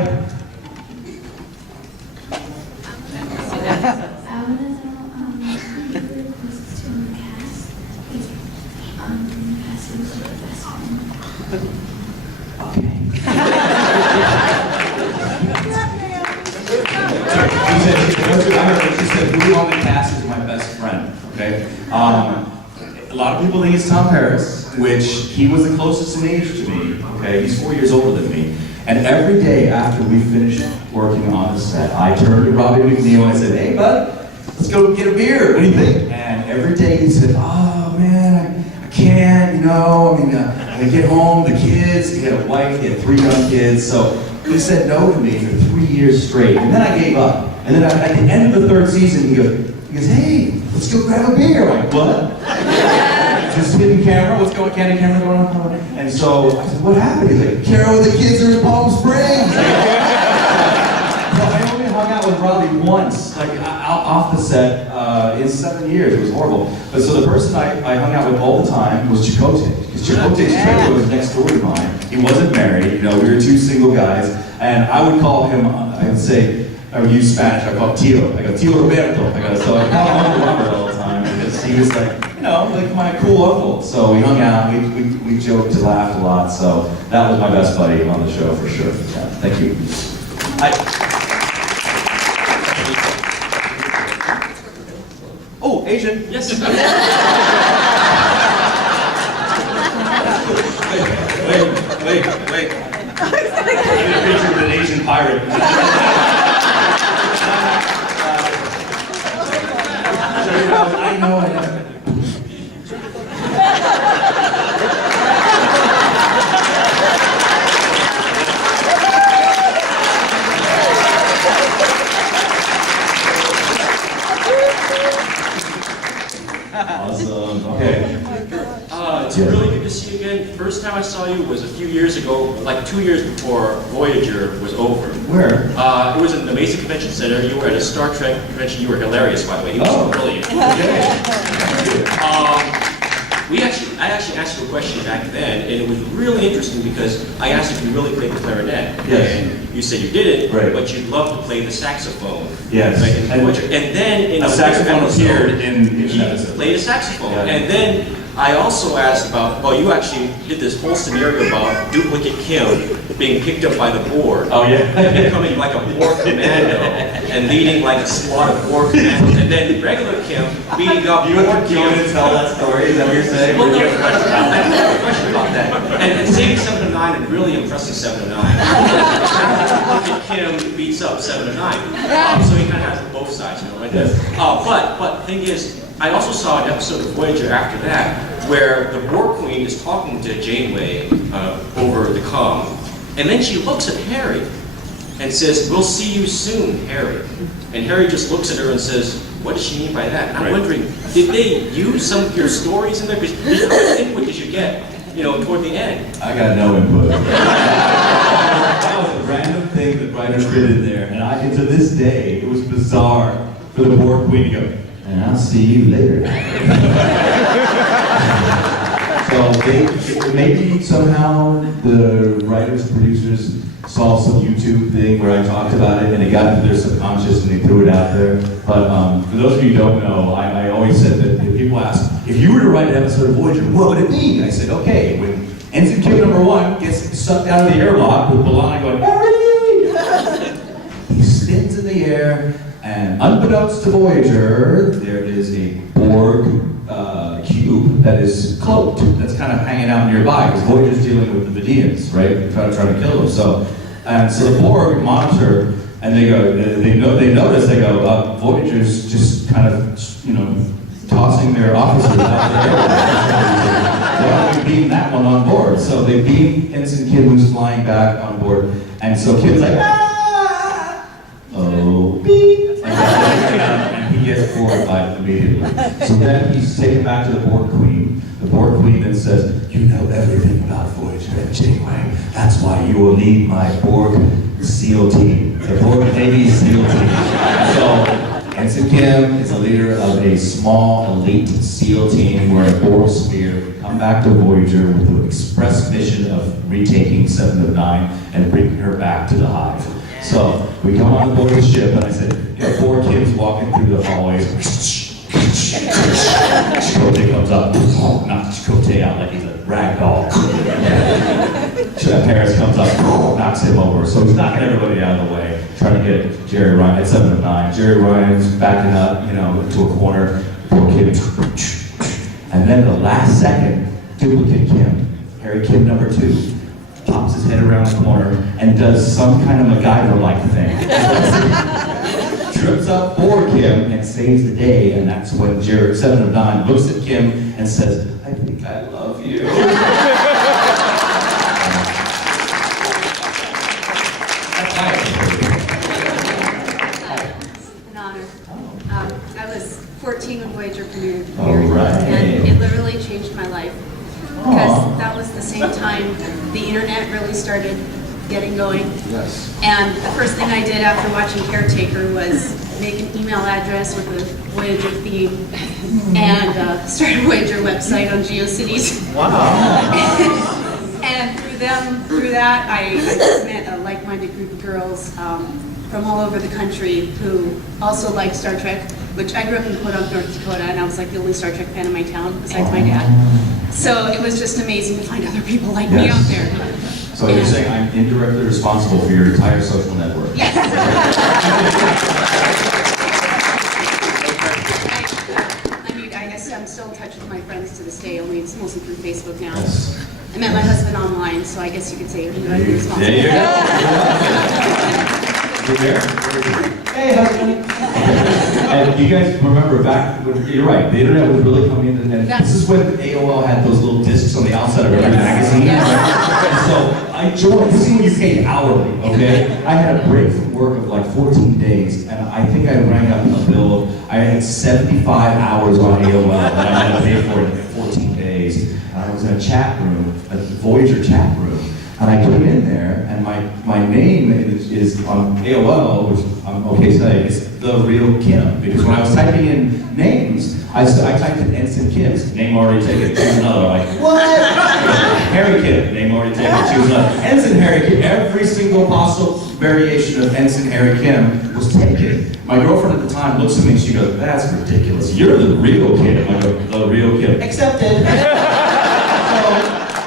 Okay, She said, who on the cast is my best friend? Okay. A lot of people think it's Tom Paris, which he was the closest in age to me. Okay, he's 4 years older than me. And every day after we finished working on the set, I turned to Robbie McNeil and I said, "Hey, bud, let's go get a beer. What do you think?" And every day he said, "Oh man, I can't. I get home, the kids. He had a wife, he had 3 young kids, so." He said no to me for 3 years straight, and then I gave up. And then at the end of the 3rd season, he goes, "Hey, let's go grab a beer." I'm like, "What?" Just hidden camera. What's going? Candid camera going on? And so I said, "What happened?" He's like, "Carol, the kids are in Palm Springs." So I only hung out with Robbie once, off the set in 7 years. It was horrible. But so the person I hung out with all the time was Chakotay. Because Chakotay's trailer was next door to mine. He wasn't married. We were 2 single guys. And I would call him, I would say, I would use Spanish, I call him Tio. I go, "Tio Roberto." So I call him Uncle Robert all the time because he was like my cool uncle. So we hung out, we joked and laughed a lot. So that was my best buddy on the show for sure. Yeah, thank you. Oh, Asian. Yes. Wait. I need a picture of an Asian pirate. I know. Awesome. Okay. It's really good to see you again. First time I saw you was a few years ago, like 2 years before Voyager was over. Where? It was in the Mesa Convention Center. You were at a Star Trek convention. You were hilarious, by the way. You were brilliant. I actually asked you a question back then, and it was really interesting because I asked if you really played the clarinet. Yes. And you said you didn't, right, but you'd love to play the saxophone. Yes. Right, and then in a saxophone appeared in you played a saxophone. Yeah. And then I also asked about, well, you actually did this whole scenario about Duplicate Kim being picked up by the Borg. Oh, yeah. And becoming like a Borg commando and leading like a squad of Borg commandos. And then regular Kim beating up Borg Kim. You want to tell that story? Is that what you're saying? Well, no, I have a question about that. And saving 7 to 9 and really impressing 7 to 9. Duplicate Kim beats up 7 to 9. So he kind of has both sides, right? Yes. But the thing is, I also saw an episode of Voyager after that where the Borg Queen is talking to Janeway over the comm, and then she looks at Harry and says, "We'll see you soon, Harry." And Harry just looks at her and says, "What does she mean by that?" And I'm wondering, did they use some of your stories in there? Because what input did you get, toward the end? I got no input. That was a random thing that writers did in there, and to this day, it was bizarre for the Borg Queen to go, "And I'll see you later." So maybe somehow the writers, producers saw some YouTube thing where I talked about it and it got into their subconscious and they threw it out there. But for those of you who don't know, I always said that if people ask, if you were to write an episode of Voyager, what would it be? I said, okay, when Ensign Kim #1 gets sucked out of the airlock with B'Elanna going, "Harry!" He spins in the air, and unbeknownst to Voyager, there is a Borg cube that is cloaked, that's kind of hanging out nearby, because Voyager's dealing with the Vidians, right? Trying to kill them. So the Borg monitor, and they notice, they go, Voyager's just kind of, tossing their officers out there. Why don't we beam that one on board? So they beam Ensign Kim, who's flying back on board, and so Kim's like, "Ah! Oh, beep!" And he gets horrified immediately. So then he's taken back to the Borg Queen. The Borg Queen then says, "You know everything about Voyager and Janeway. That's why you will need my Borg SEAL team, the Borg Navy SEAL team." So Ensign Kim is the leader of a small elite SEAL team who are a Borg sphere, come back to Voyager with the express mission of retaking 7 of 9 and bringing her back to the hive. So we come on board the ship, and I said, you have 4 kids walking through the hallways. Chakotay comes up, knocks Chakotay out like he's a rag doll. Paris comes up, knocks him over. So he's knocking everybody out of the way, trying to get Jerry Ryan at 7 of 9. Jerry Ryan's backing up, into a corner. Poor kid. And then the last second, duplicate Kim, Harry Kim number 2, pops his head around the corner and does some kind of MacGyver-like thing. Trips up for Kim and saves the day, and that's when Jared, 7 of 9, looks at Kim and says, I think I love you. An honor. I was 14 when Voyager premiered, All right. and it literally changed my life. Because that was the same time the internet really started getting going. Yes. And the first thing I did after watching Caretaker was make an email address with the Voyager theme and start a Voyager website on GeoCities. Wow. And through that, I met a like-minded group of girls from all over the country who also liked Star Trek, which I grew up in Podunk, North Dakota, and I was like the only Star Trek fan in my town besides my dad. So it was just amazing to find other people like me out there. So you're saying I'm indirectly responsible for your entire social network? Yes. I guess I'm still in touch with my friends to this day, only it's mostly through Facebook now. Yes. I met my husband online, so I guess you could say indirectly responsible. There you go. You're there? Hey, husband. And you guys remember back when, you're right, the internet was really coming in, and this is when AOL had those little discs on the outside of every magazine. Right? And so I joined, this is when you paid hourly, okay? I had a break from work of like 14 days, and I think I rang up a bill of, I had 75 hours on AOL that I had to pay for in 14 days. And I was in a chat room, a Voyager chat room, and I came in there, and my name is on AOL, which I'm okay to say, is The Real Kim, because when I was typing in names, I typed in Ensign Kim's, name already taken, choose another. I'm like, what? Harry Kim, name already taken, choose another. Ensign Harry Kim, every single possible variation of Ensign Harry Kim was taken. My girlfriend at the time looks at me and she goes, that's ridiculous, you're the real Kim. I go, The Real Kim, accepted.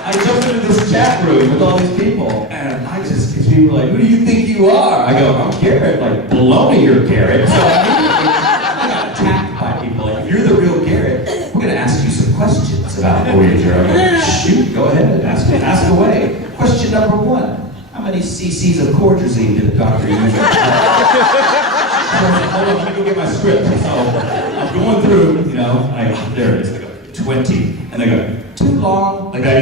I jumped into this chat room with all these people, and these people were like, who do you think you are? I go, I'm Garrett, like, baloney, you're Garrett. So I got attacked by people, like, if you're the real Garrett, we're gonna ask you some questions about Voyager. I'm like, shoot, go ahead, ask away. Question number 1, how many cc's of Cordrazine did the doctor use? Hold on, let me go get my script. So I'm going through, there it is, I go, 20, and they go, too long, like that,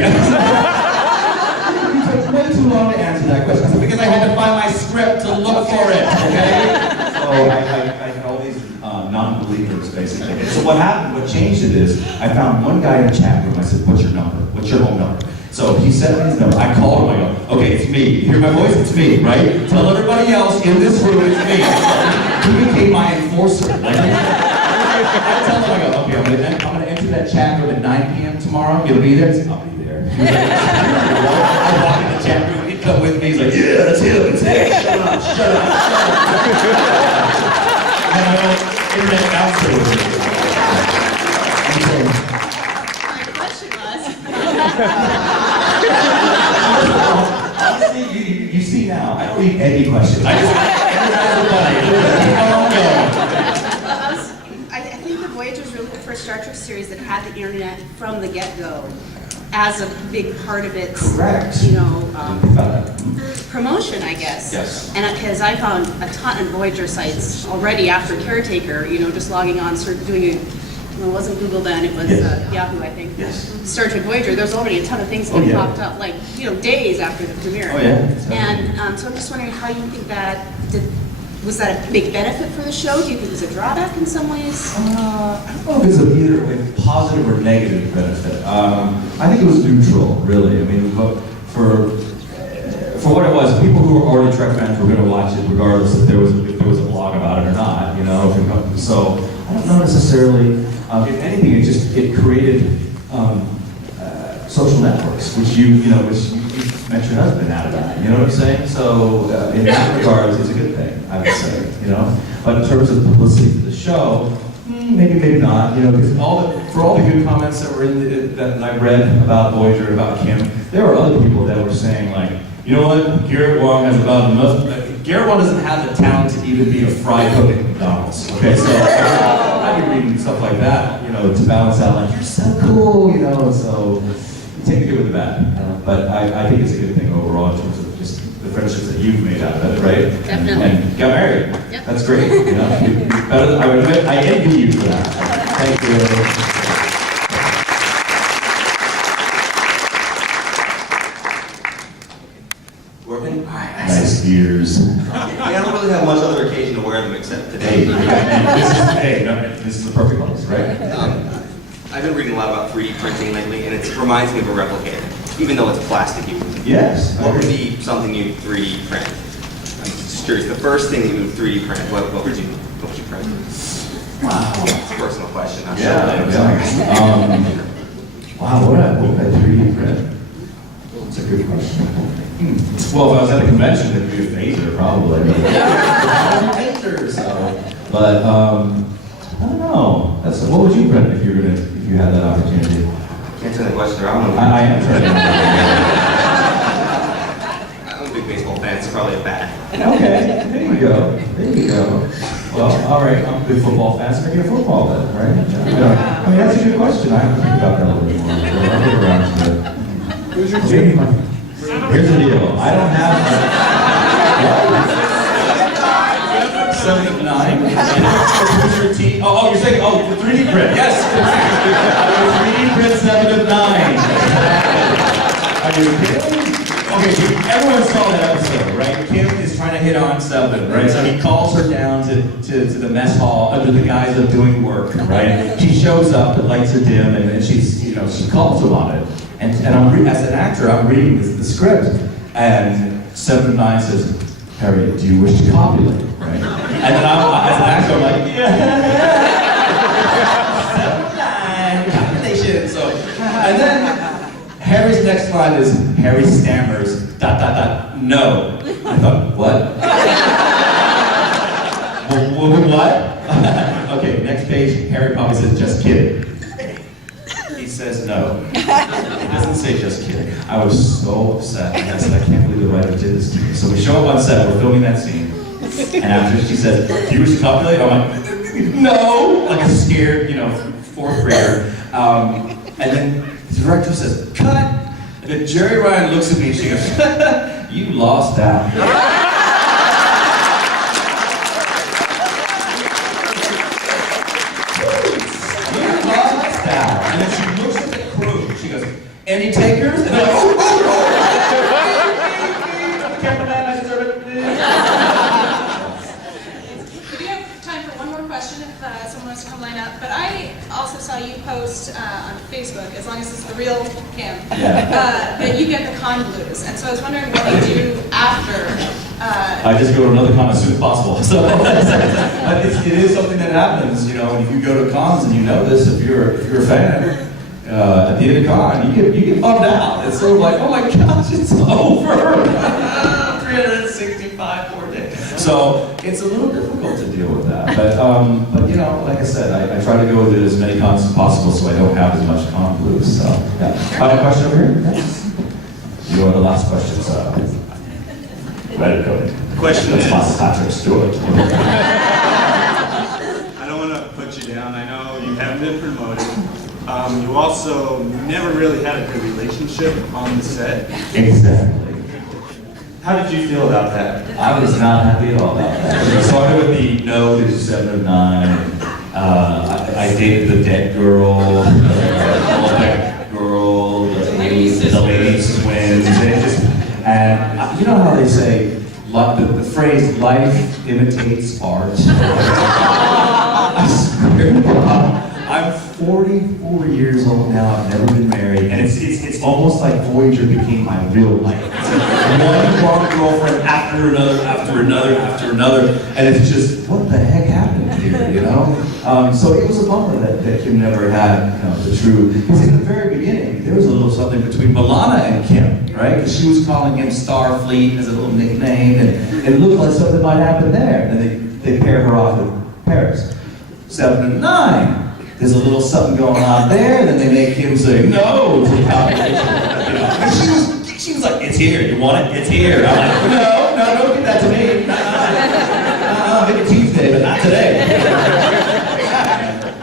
It took way too long to answer that question. I said, because I had to find my script to look for it, okay? So I had all these non-believers, basically. So what happened, what changed it is, I found one guy in the chat room, I said, what's your number? What's your home number? So he sent me his number, I called him, I go, okay, it's me. You hear my voice? It's me, right? Tell everybody else in this room it's me. He became my enforcer. I tell him, I go, okay, I'm gonna enter that chat room at 9 p.m. tomorrow. You'll be there? I'll be there. He was like, I walk in the chat room, he'd come with me, he's like, yeah, that's him, it's him. Shut up, shut up, shut up. And I know, internet bouncer was it. My question was. Honestly, you see now, I don't need any questions. I just I think the Voyager's really the first Star Trek series that had the internet from the get-go as a big part of its, correct. promotion, I guess. Yes. And because I found a ton of Voyager sites already after Caretaker, just logging on, sort of doing it wasn't Google then, it was Yahoo, I think. Yes. Star Trek Voyager, there's already a ton of things that popped up, like, days after the premiere. Oh, yeah. And so I'm just wondering how you think was that a big benefit for the show? Do you think it was a drawback in some ways? I don't know if it's either a positive or negative benefit. I think it was neutral, really. I mean, for what it was, people who were already Trek fans were going to watch it regardless if there was a blog about it or not. So I don't know necessarily. If anything, it created social networks, which you met your husband out of that. You know what I'm saying? So in that regard, it's a good thing, I would say. But in terms of publicity for the show, maybe not. You know, because for all the good comments that were that I read about Voyager and about Kim, there were other people that were saying like, you know what, Garrett Wang has about enough. Garrett Wang doesn't have the talent to even be a fry cook at McDonald's. Okay, so I'd be reading stuff like that, you know, to balance out like you're so cool, you know. So you take the good with the bad. But I think it's a good thing overall in terms of just the friendships that you've made out of it, right? Definitely. And got married. Yep. That's great. You know, you're better than, I envy you for that. Thank you. Working? Nice ears. I don't really have much other occasion to wear them except today. This is the perfect place, right? I've been reading a lot about 3D printing lately, and it reminds me of a replicator, even though it's plastic usually. Yes. What would be something you'd 3D print? I'm just curious. The first thing you would 3D print, what would you print? Wow. It's a personal question. Not sure. Wow, what would I 3D print? That's a good question. Well, if I was at a convention, it'd be a phaser, probably. Phaser, so. But I don't know. What would you print if you had that opportunity? Can't turn the question around. I am trying to. I'm a big baseball fan, so probably a bat. Okay, there you go. There you go. Well, all right, I'm a big football fan, so maybe a football then, right? Yeah. I mean, that's a good question. I have to think about that a little bit more. So I'll get around to it. Who's your Maybe team? my- Here's the deal. I don't have 7 of 9. Who's your team? Oh, you're saying, the 3D print. Yes. I would 3D print 7 of 9. Are you kidding? Okay, so everyone saw that episode, right? Kim is trying to hit on 7, right? So he calls her down to the mess hall under the guise of doing work, right? She shows up, the lights are dim, and she's, she calls him on it. And as an actor, I'm reading the script, and 7 of 9 says, Harry, do you wish to copulate, right? And then as an actor, I'm like, yeah. 7 of 9, copulation. So, and then Harry's next line is, Harry stammers, ... no. I thought, what? What? Okay, next page, Harry probably says, just kidding. He says no. He doesn't say just kidding. I was so upset. I said, I can't believe the writer did this to me. So we show up on set, we're filming that scene. And after she says, do you wish to copulate? I'm like, no! Like a scared, 4th grader. And then the director says, cut! And then Jerry Ryan looks at me and she goes, you lost out. And then she looks at the crew, she goes, any takers? And they're like, cameraman, I deserve it. We do have time for one more question if someone wants to come line up. But I also saw you post on Facebook, as long as it's the real Kim, that you get the con blues. And so I was wondering what you do after. I just go to another con as soon as possible. So it is something that happens, and if you go to cons and you know this, if you're a fan, at the end of the con, you get bummed out. It's sort of like, oh my gosh, it's over. 365 more days. So it's a little difficult to deal with that. But like I said, I try to go to as many cons as possible so I don't have as much con blues. So yeah. Final question over here? Yes. You are the last question, so. Ready to go. The question is, Patrick Stewart. I don't want to put you down. I know you haven't been promoted. You also never really had a good relationship on the set. Exactly. How did you feel about that? I was not happy at all about that. It started with the no to 7 of 9. I dated the dead girl, the ladies twins, and you know how they say, the phrase "life imitates art." I swear to God, I'm 44 years old now. I've never been married, and it's almost like Voyager became my real life. It's one wrong girlfriend after another, and it's just, what the heck happened here, So it was a bummer that Kim never had, the true. Because in the very beginning, there was a little something between Milana and Kim, right? Because she was calling him Starfleet as a little nickname, and it looked like something might happen there. And they pair her off with Paris. 7 and 9. There's a little something going on there, and then they make him say no to the competition. And she was like, it's here, you want it? It's here. I'm like, no, don't give that to me. Maybe Tuesday, but not today.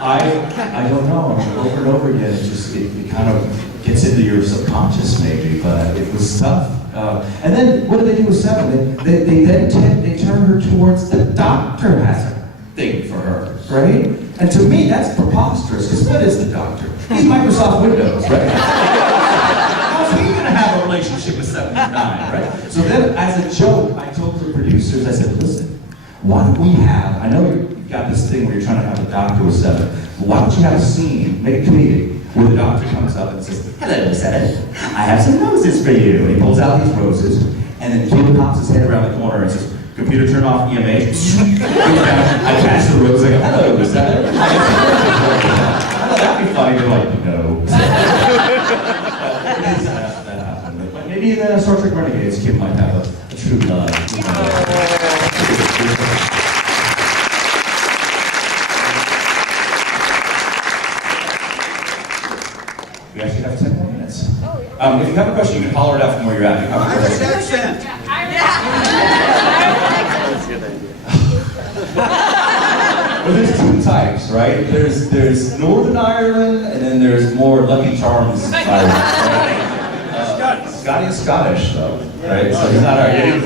I don't know. Over and over again, it kind of gets into your subconscious maybe, but it was tough. And then what do they do with 7? They turn her towards the doctor has a thing for her, right? And to me, that's preposterous, because what is the doctor? He's Microsoft Windows, right? How's he gonna have a relationship with 7 and 9, right? So then, as a joke, I told the producers, I said, listen, why don't we have, I know you've got this thing where you're trying to have a doctor with 7, but why don't you have a scene, make a comedic, where the doctor comes up and says, hello, 7, I have some roses for you. And he pulls out these roses, and then Jim pops his head around the corner and says, computer turn off EMA. I catch the rose, I go, hello, 7. I thought that'd be funny, they're like, no. That happened. But maybe in Star Trek Renegades, Kim might have a true love. We actually have 10 more minutes. If you have a question, you can holler it out from where you're at. Irish accent. Well, there's 2 types, right? There's Northern Ireland, and then there's more Lucky Charms Irish. Right? Scotty is Scottish, though, right? So he's not Irish.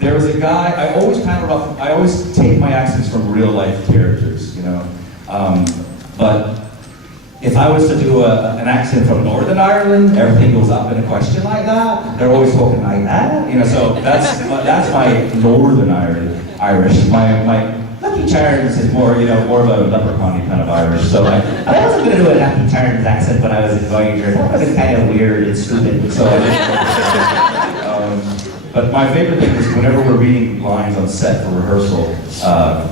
There was a guy. I always take my accents from real life characters, you know. But if I was to do an accent from Northern Ireland, everything goes up in a question like that. They're always talking like that, you know. So that's my Northern Irish. My Lucky Charms is more, you know, more of a leprechaun kind of Irish. So I wasn't going to do a Lucky Charms accent when I was in Voyager. That was kind of weird and stupid. So but my favorite thing is whenever we're reading lines on set for rehearsal,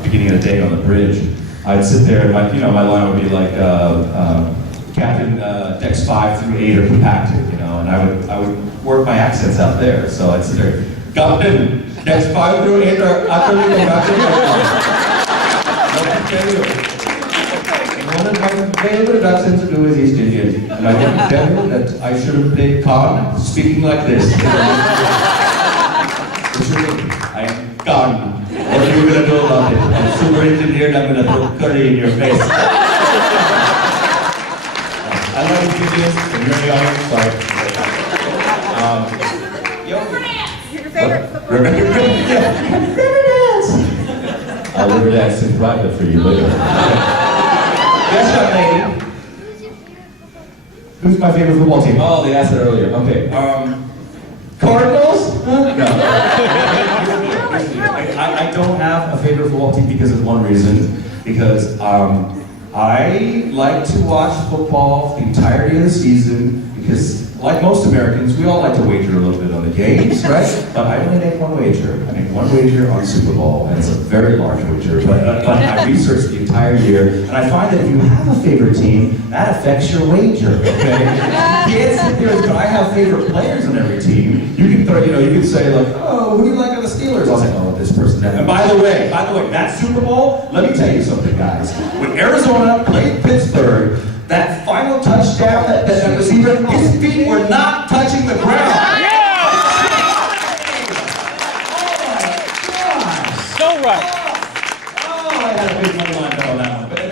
beginning of the day on the bridge, I'd sit there and my line would be like, Captain, decks 5 through 8 are compacted, you know, and I would work my accents out there. So I'd sit there, Captain, decks 5 through 8 are utterly compacted. Let me tell you, one of my favorite accents to do is East Indian, and I can tell you that I should have played Khan speaking like this. I am Khan. What are you going to do about it? I'm super engineered, I'm going to throw curry in your face. I love you, Indians, and you're the audience, sorry. Your favorite football I'll never dance in private for you later. Yes, young lady. Who's my favorite football team? Oh, they asked it earlier. Okay. Cardinals? No. I don't have a favorite football team because of one reason. Because I like to watch football the entirety of the season because, like most Americans, we all like to wager a little bit on the games, right? But I only make one wager. I make one wager on Super Bowl, and it's a very large wager. But I research the entire year, and I find that if you have a favorite team, that affects your wager. Okay? You can't sit there and go, I have favorite players on every team. You can throw, you can say like, oh, who do you like on the Steelers? I'll say, oh, this person. And by the way, that Super Bowl, let me tell you something, guys. When Arizona played Pittsburgh, that final touchdown, that receiver, his feet were not touching the ground. So right. Oh, I had a big money line bet on that one. But I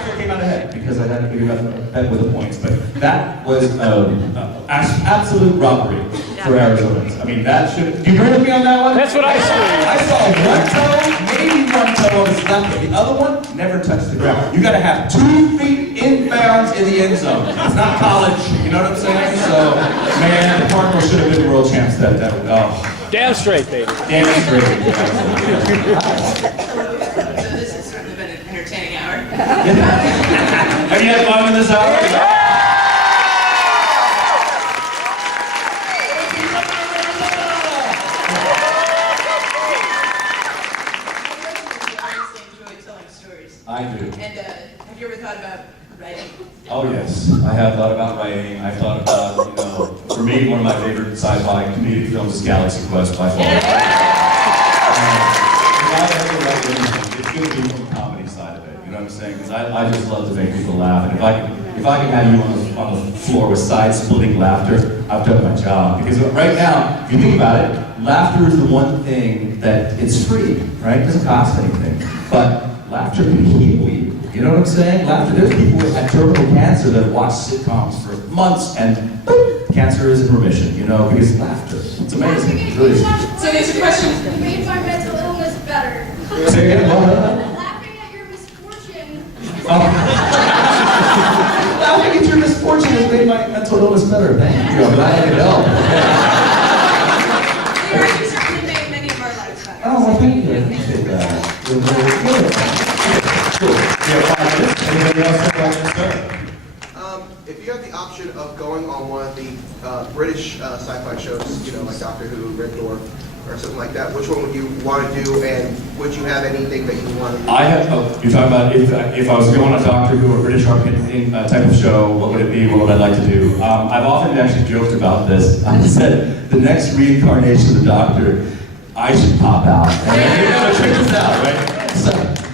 still came out ahead because I had a big bet with the points. But that was absolute robbery for Arizonans. I mean, that should. Do you agree with me on that one? That's what I see. I saw one toe, maybe one toe on his left, but the other one never touched the ground. You got to have 2 feet inbounds in the end zone. It's not college. You know what I'm saying? So, man, the Cardinals should have been world champs that Damn straight, baby. Damn straight. So this has certainly been an entertaining hour. Have you had fun with this hour? I do. And have you ever thought about writing? Oh yes, I have thought about writing. I've thought about, for me, one of my favorite sci-fi comedic films is Galaxy Quest by far. ever write anything, it's going to be from the comedy side of it. You know what I'm saying? Because I just love to make people laugh. And if I can have you on the floor with side-splitting laughter, I've done my job. Because right now, if you think about it, laughter is the one thing that it's free, right? It doesn't cost anything. But laughter can heal you. You know what I'm saying? Laughter. There's people with terminal cancer that watch sitcoms for months and boom, cancer is in remission. You know, because laughter. It's amazing. It really is. So there's a question. You made my mental illness better. Say again. Laughing at your misfortune. Laughing at your misfortune has made my mental illness better. Thank you. I'm glad I could help. You certainly made many of our lives better. Oh, well, thank you. I appreciate that. Cool. We have 5 minutes. Anybody else have 5 minutes, sir? If you have the option of going on one of the British sci-fi shows, you know, like Doctor Who, Red Dwarf, or something like that, which one would you want to do, and would you have anything that you want to do? I have. Oh, you're talking about if I was going on a Doctor Who or British type of show, what would it be? What would I like to do? I've often actually joked about this. I said the next reincarnation of the Doctor, I should pop out. And check this out, right?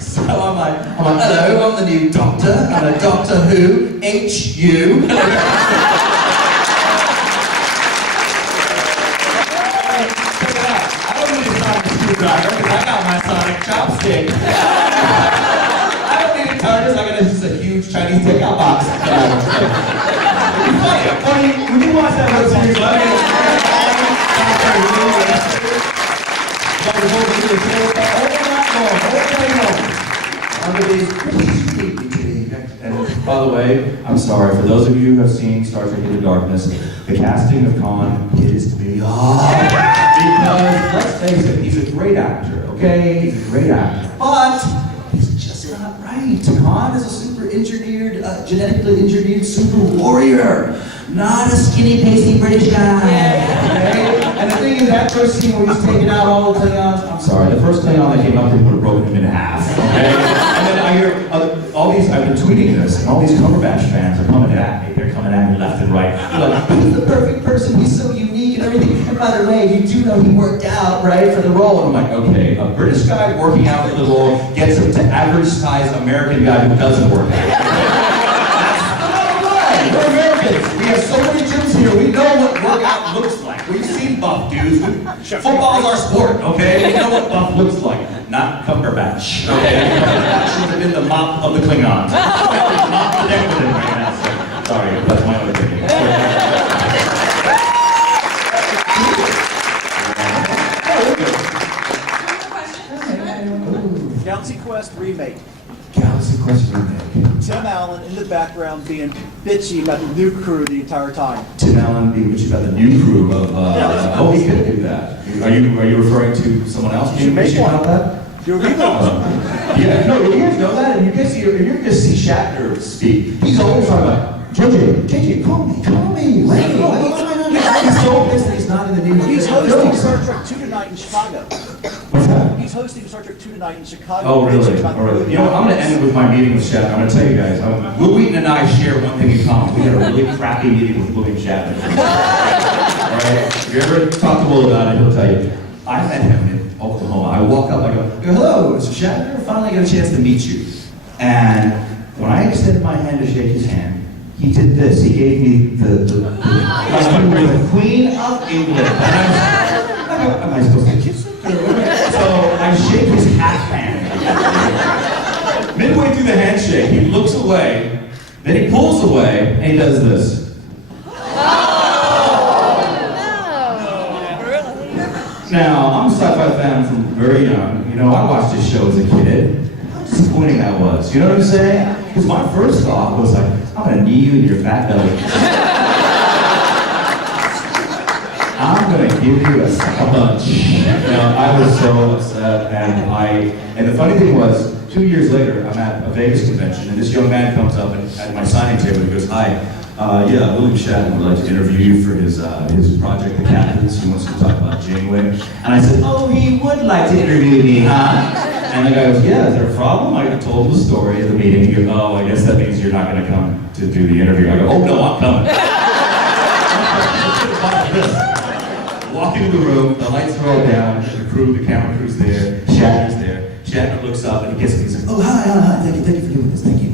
So I'm like, hello, I'm the new Doctor. I'm a Doctor Who, H-U. Because I got my sonic chopstick. I don't need a TARDIS, I got just a huge Chinese takeout box. Funny, when you watch that whole series, and by the way, I'm sorry, for those of you who have seen Star Trek Into Darkness, the casting of Khan is beyond. Because, let's face it, he's a great actor, okay? He's a great actor. But, he's just not right. Khan is a super engineered, genetically engineered super warrior. Not a skinny, pasty British guy, okay? And the thing is, that first scene where he's taking out all the Klingons, I'm sorry, the first Klingon that came up, they would have broken him in half, okay? And then I hear all these, I've been tweeting this, and all these Cumberbatch fans are coming at me. They're coming at me left and right. They're like, he's the perfect person, he's so unique and everything. And by the way, you do know he worked out, right, for the role. And I'm like, okay, a British guy working out for the role gets him to average-sized American guy who doesn't work out. We're Americans. We have so many gyms here. We know what workout looks like. We've seen buff dudes. Football's our sport, okay? We know what buff looks like. Not Cumberbatch, okay? Cumberbatch should have been the mop of the Klingons. Mop the deck with him right now. So, sorry, that's my own opinion. Galaxy Quest remake. Galaxy Quest remake. Tim Allen in the background being bitchy about the new crew the entire time. Tim Allen being bitchy about the new crew of, oh, he could do that. Are you referring to someone else being bitchy about that? You're Yeah, no, you guys know that, and you guys see Shatner speak. He's always talking about, JJ, call me, Lenny, what's going on? He's so pissed that he's not in the new. He's hosting Star Trek 2 tonight in Chicago. What's that? He's hosting Star Trek 2 tonight in Chicago. Oh, really? All right. You know, I'm going to end with my meeting with Shatner. I'm going to tell you guys, Will Wheaton and I share one thing in common. We had a really crappy meeting with William Shatner. All right? If you ever talk to Will about it, he'll tell you. I met him in Oklahoma. I walk up, I go, hello, Mr. Shatner. Finally got a chance to meet you. And when I extended my hand to shake his hand, he did this. He gave me the Queen of England. And I go, am I supposed to kiss him? So I shake his half hand. Midway through the handshake, he looks away, then he pulls away, and he does this. Now, I'm a sci-fi fan from very young. You know, I watched this show as a kid. How disappointing that was. You know what I'm saying? Because my first thought was like, I'm going to knee you in your fat belly. I'm going to give you a bunch. You know, I was so upset, and the funny thing was, 2 years later, I'm at a Vegas convention, and this young man comes up and at my signing table and goes, hi, yeah, William Shatner would like to interview you for his project, The Captains. He wants to talk about Janeway. And I said, oh, he would like to interview me, huh? And the guy goes, yeah, is there a problem? I told him the story of the meeting. He goes, oh, I guess that means you're not going to come to do the interview. I go, oh, no, I'm coming. walk into the room, the lights are all down, the crew, the camera crew's there, Shatner's there. Shatner looks up and he gets me, he's like, oh, hi, thank you for doing this, thank you.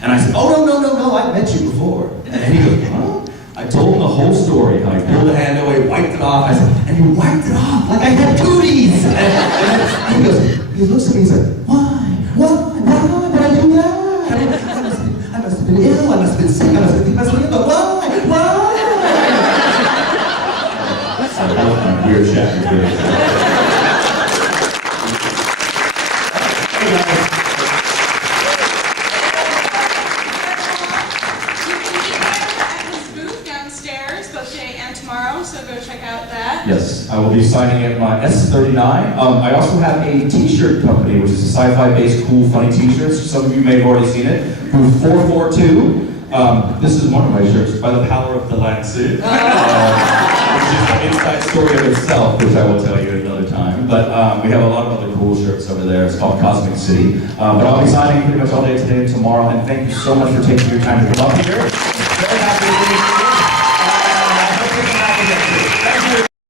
And I said, oh, no, I met you before. And he goes, huh? I told him the whole story, how he pulled the hand away, wiped it off. I said, and you wiped it off like I had cooties. And he looks at me, he's like, why did I do that? I must have been ill, I must have been sick, I must have been ill, why? So that was my weird Shatner. So go check out that. Yes, I will be signing at my S39. I also have a t-shirt company, which is a sci-fi-based cool, funny t-shirts. Some of you may have already seen it. Booth 442. This is one of my shirts, By the Power of the Lansing. Which is an inside story of itself, which I will tell you another time. But we have a lot of other cool shirts over there. It's called Cosmic City. But I'll be signing pretty much all day today and tomorrow. And thank you so much for taking your time to come up here.